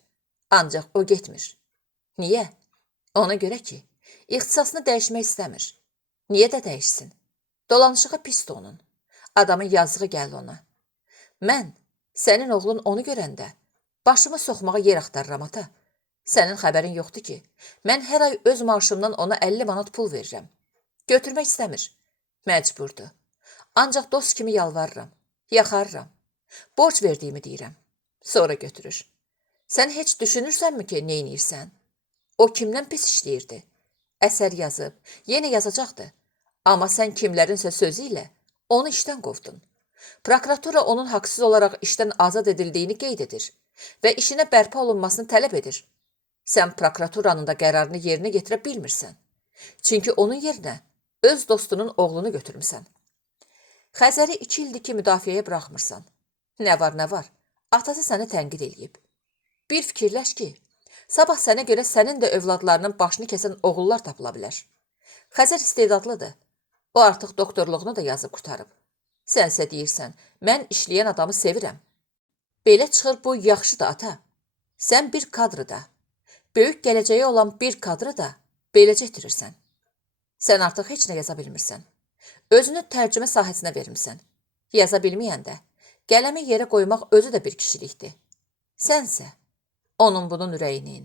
Ancaq o getmir. Niyə? Ona görə ki, ixtisasını dəyişmək istəmir. Niyə də dəyişsin? Dolanışığı pisdir onun. Adamın yazığı gəlir ona. Mən, sənin oğlun onu görəndə, başımı soxmağa yer axtarıram ata. Sənin xəbərin yoxdur ki, mən hər ay öz maaşımdan ona 50 manat pul verirəm. Götürmək istəmir. Məcburdur. Ancaq dost kimi yalvarıram, yaxarıram. Borc verdiyimi deyirəm. Sonra götürür. Sən heç düşünürsənmi ki, neynirsən? O kimdən pis işləyirdi? Əsər yazıb, yenə yazacaqdı. Amma sən kimlərinsə sözü ilə onu işdən qovdun. Prokuratura onun haqsız olaraq işdən azad edildiyini qeyd edir və işinə bərpa olunmasını tələb edir. Sən prokuraturanın da qərarını yerinə getirə bilmirsən. Çünki onun yerinə öz dostunun oğlunu götürmüsən. Xəzəri 2 ildir ki, müdafiəyə buraxmırsan. Nə var, atası səni tənqid eləyib. Bir fikirləş ki, sabah sənə görə sənin də övladlarının başını kəsən oğullar tapıla bilər. Xəzər istedadlıdır. O artıq doktorluğunu da yazıb qurtarıb. Sənsə deyirsən, mən işləyən adamı sevirəm. Belə çıxır bu yaxşıdır ata. Sən bir kadrı da, böyük gələcəyi olan bir kadrı da beləcə itirirsən. Sən artıq heç nə yaza bilmirsən. Özünü tərcümə sahəsinə vermirsən. Yaza bilməyəndə, qələmi yerə qoymaq özü də bir kişilikdir. Sənsə, onun bunun ürəyinin,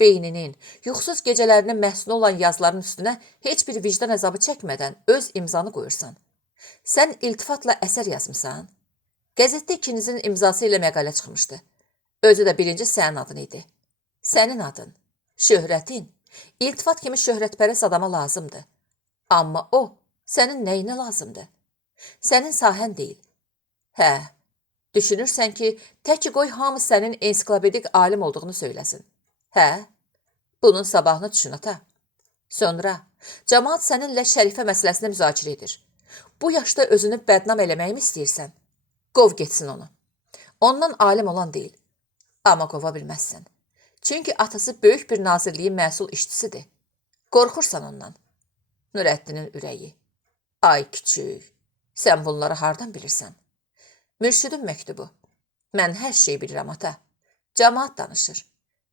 beyninin, yuxusuz gecələrinin məhsulu olan yazıların üstünə heç bir vicdan əzabı çəkmədən öz imzanı qoyursan. Sən iltifatla əsər yazmısan. Qəzetdə ikinizin imzası ilə məqalə çıxmışdı. Özü də birinci sənin adın idi. Sənin adın, şöhrətin, iltifat kimi şöhrətpərəst adama lazımdır. Amma o, sənin nəyinə lazımdır? Sənin sahən deyil. Hə, düşünürsən ki, tək qoy hamı sənin ensiklopedik alim olduğunu söyləsin. Hə, bunun sabahını düşün ata. Sonra, cəmaat səninlə şərifə məsələsini müzakirə edir. Bu yaşda özünü bədnam eləməyimi istəyirsən? Qov getsin onu. Ondan alim olan deyil. Amma qova bilməzsən. Çünki atası böyük bir nazirliyin məsul işçisidir. Qorxursan ondan. Nurəddinin ürəyi. Ay küçük, sən bunları hardan bilirsən? Mürşidin məktubu. Mən hər şeyi bilirəm ata. Cəmaat danışır.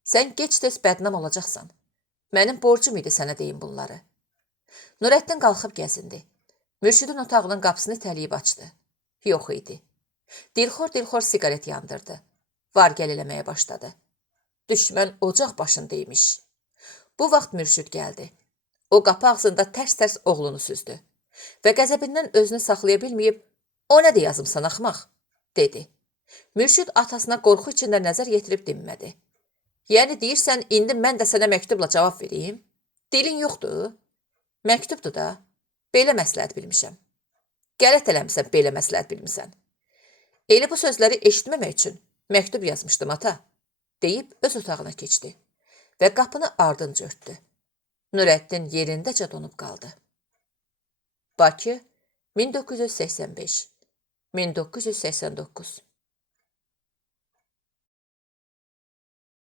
Sən gec-tez bədnam olacaqsan. Mənim borcum idi sənə deyim bunları. Nurəddin qalxıb gəzindi. Mürşidin otağının qapısını təliyib açdı. Yox idi. Dilxor siqaret yandırdı. Var-gəl eləməyə başladı. Düşmən ocaq başındaymış. Bu vaxt Mürşid gəldi. O qapı ağzında tərs-tərs oğlunu süzdü. Və qəzəbindən özünü saxlaya bilməyib, o nədir yazımsan axmaq, dedi. Mürşid atasına qorxu içində nəzər yetirib dinmədi. Yəni deyirsən, indi mən də sənə məktubla cavab vereyim? Dilin yoxdur? Məktubdur da. Belə məsləhət bilmişəm. Qələt eləmişsən, belə məsləhət bilmişsən. Elə bu sözləri eşitməmək üçün məktub yazmışdım ata, deyib öz otağına keçdi və qapını ardınca örtdü. Nurəddin yerindəcə donub qaldı. Bakı, 1985-1989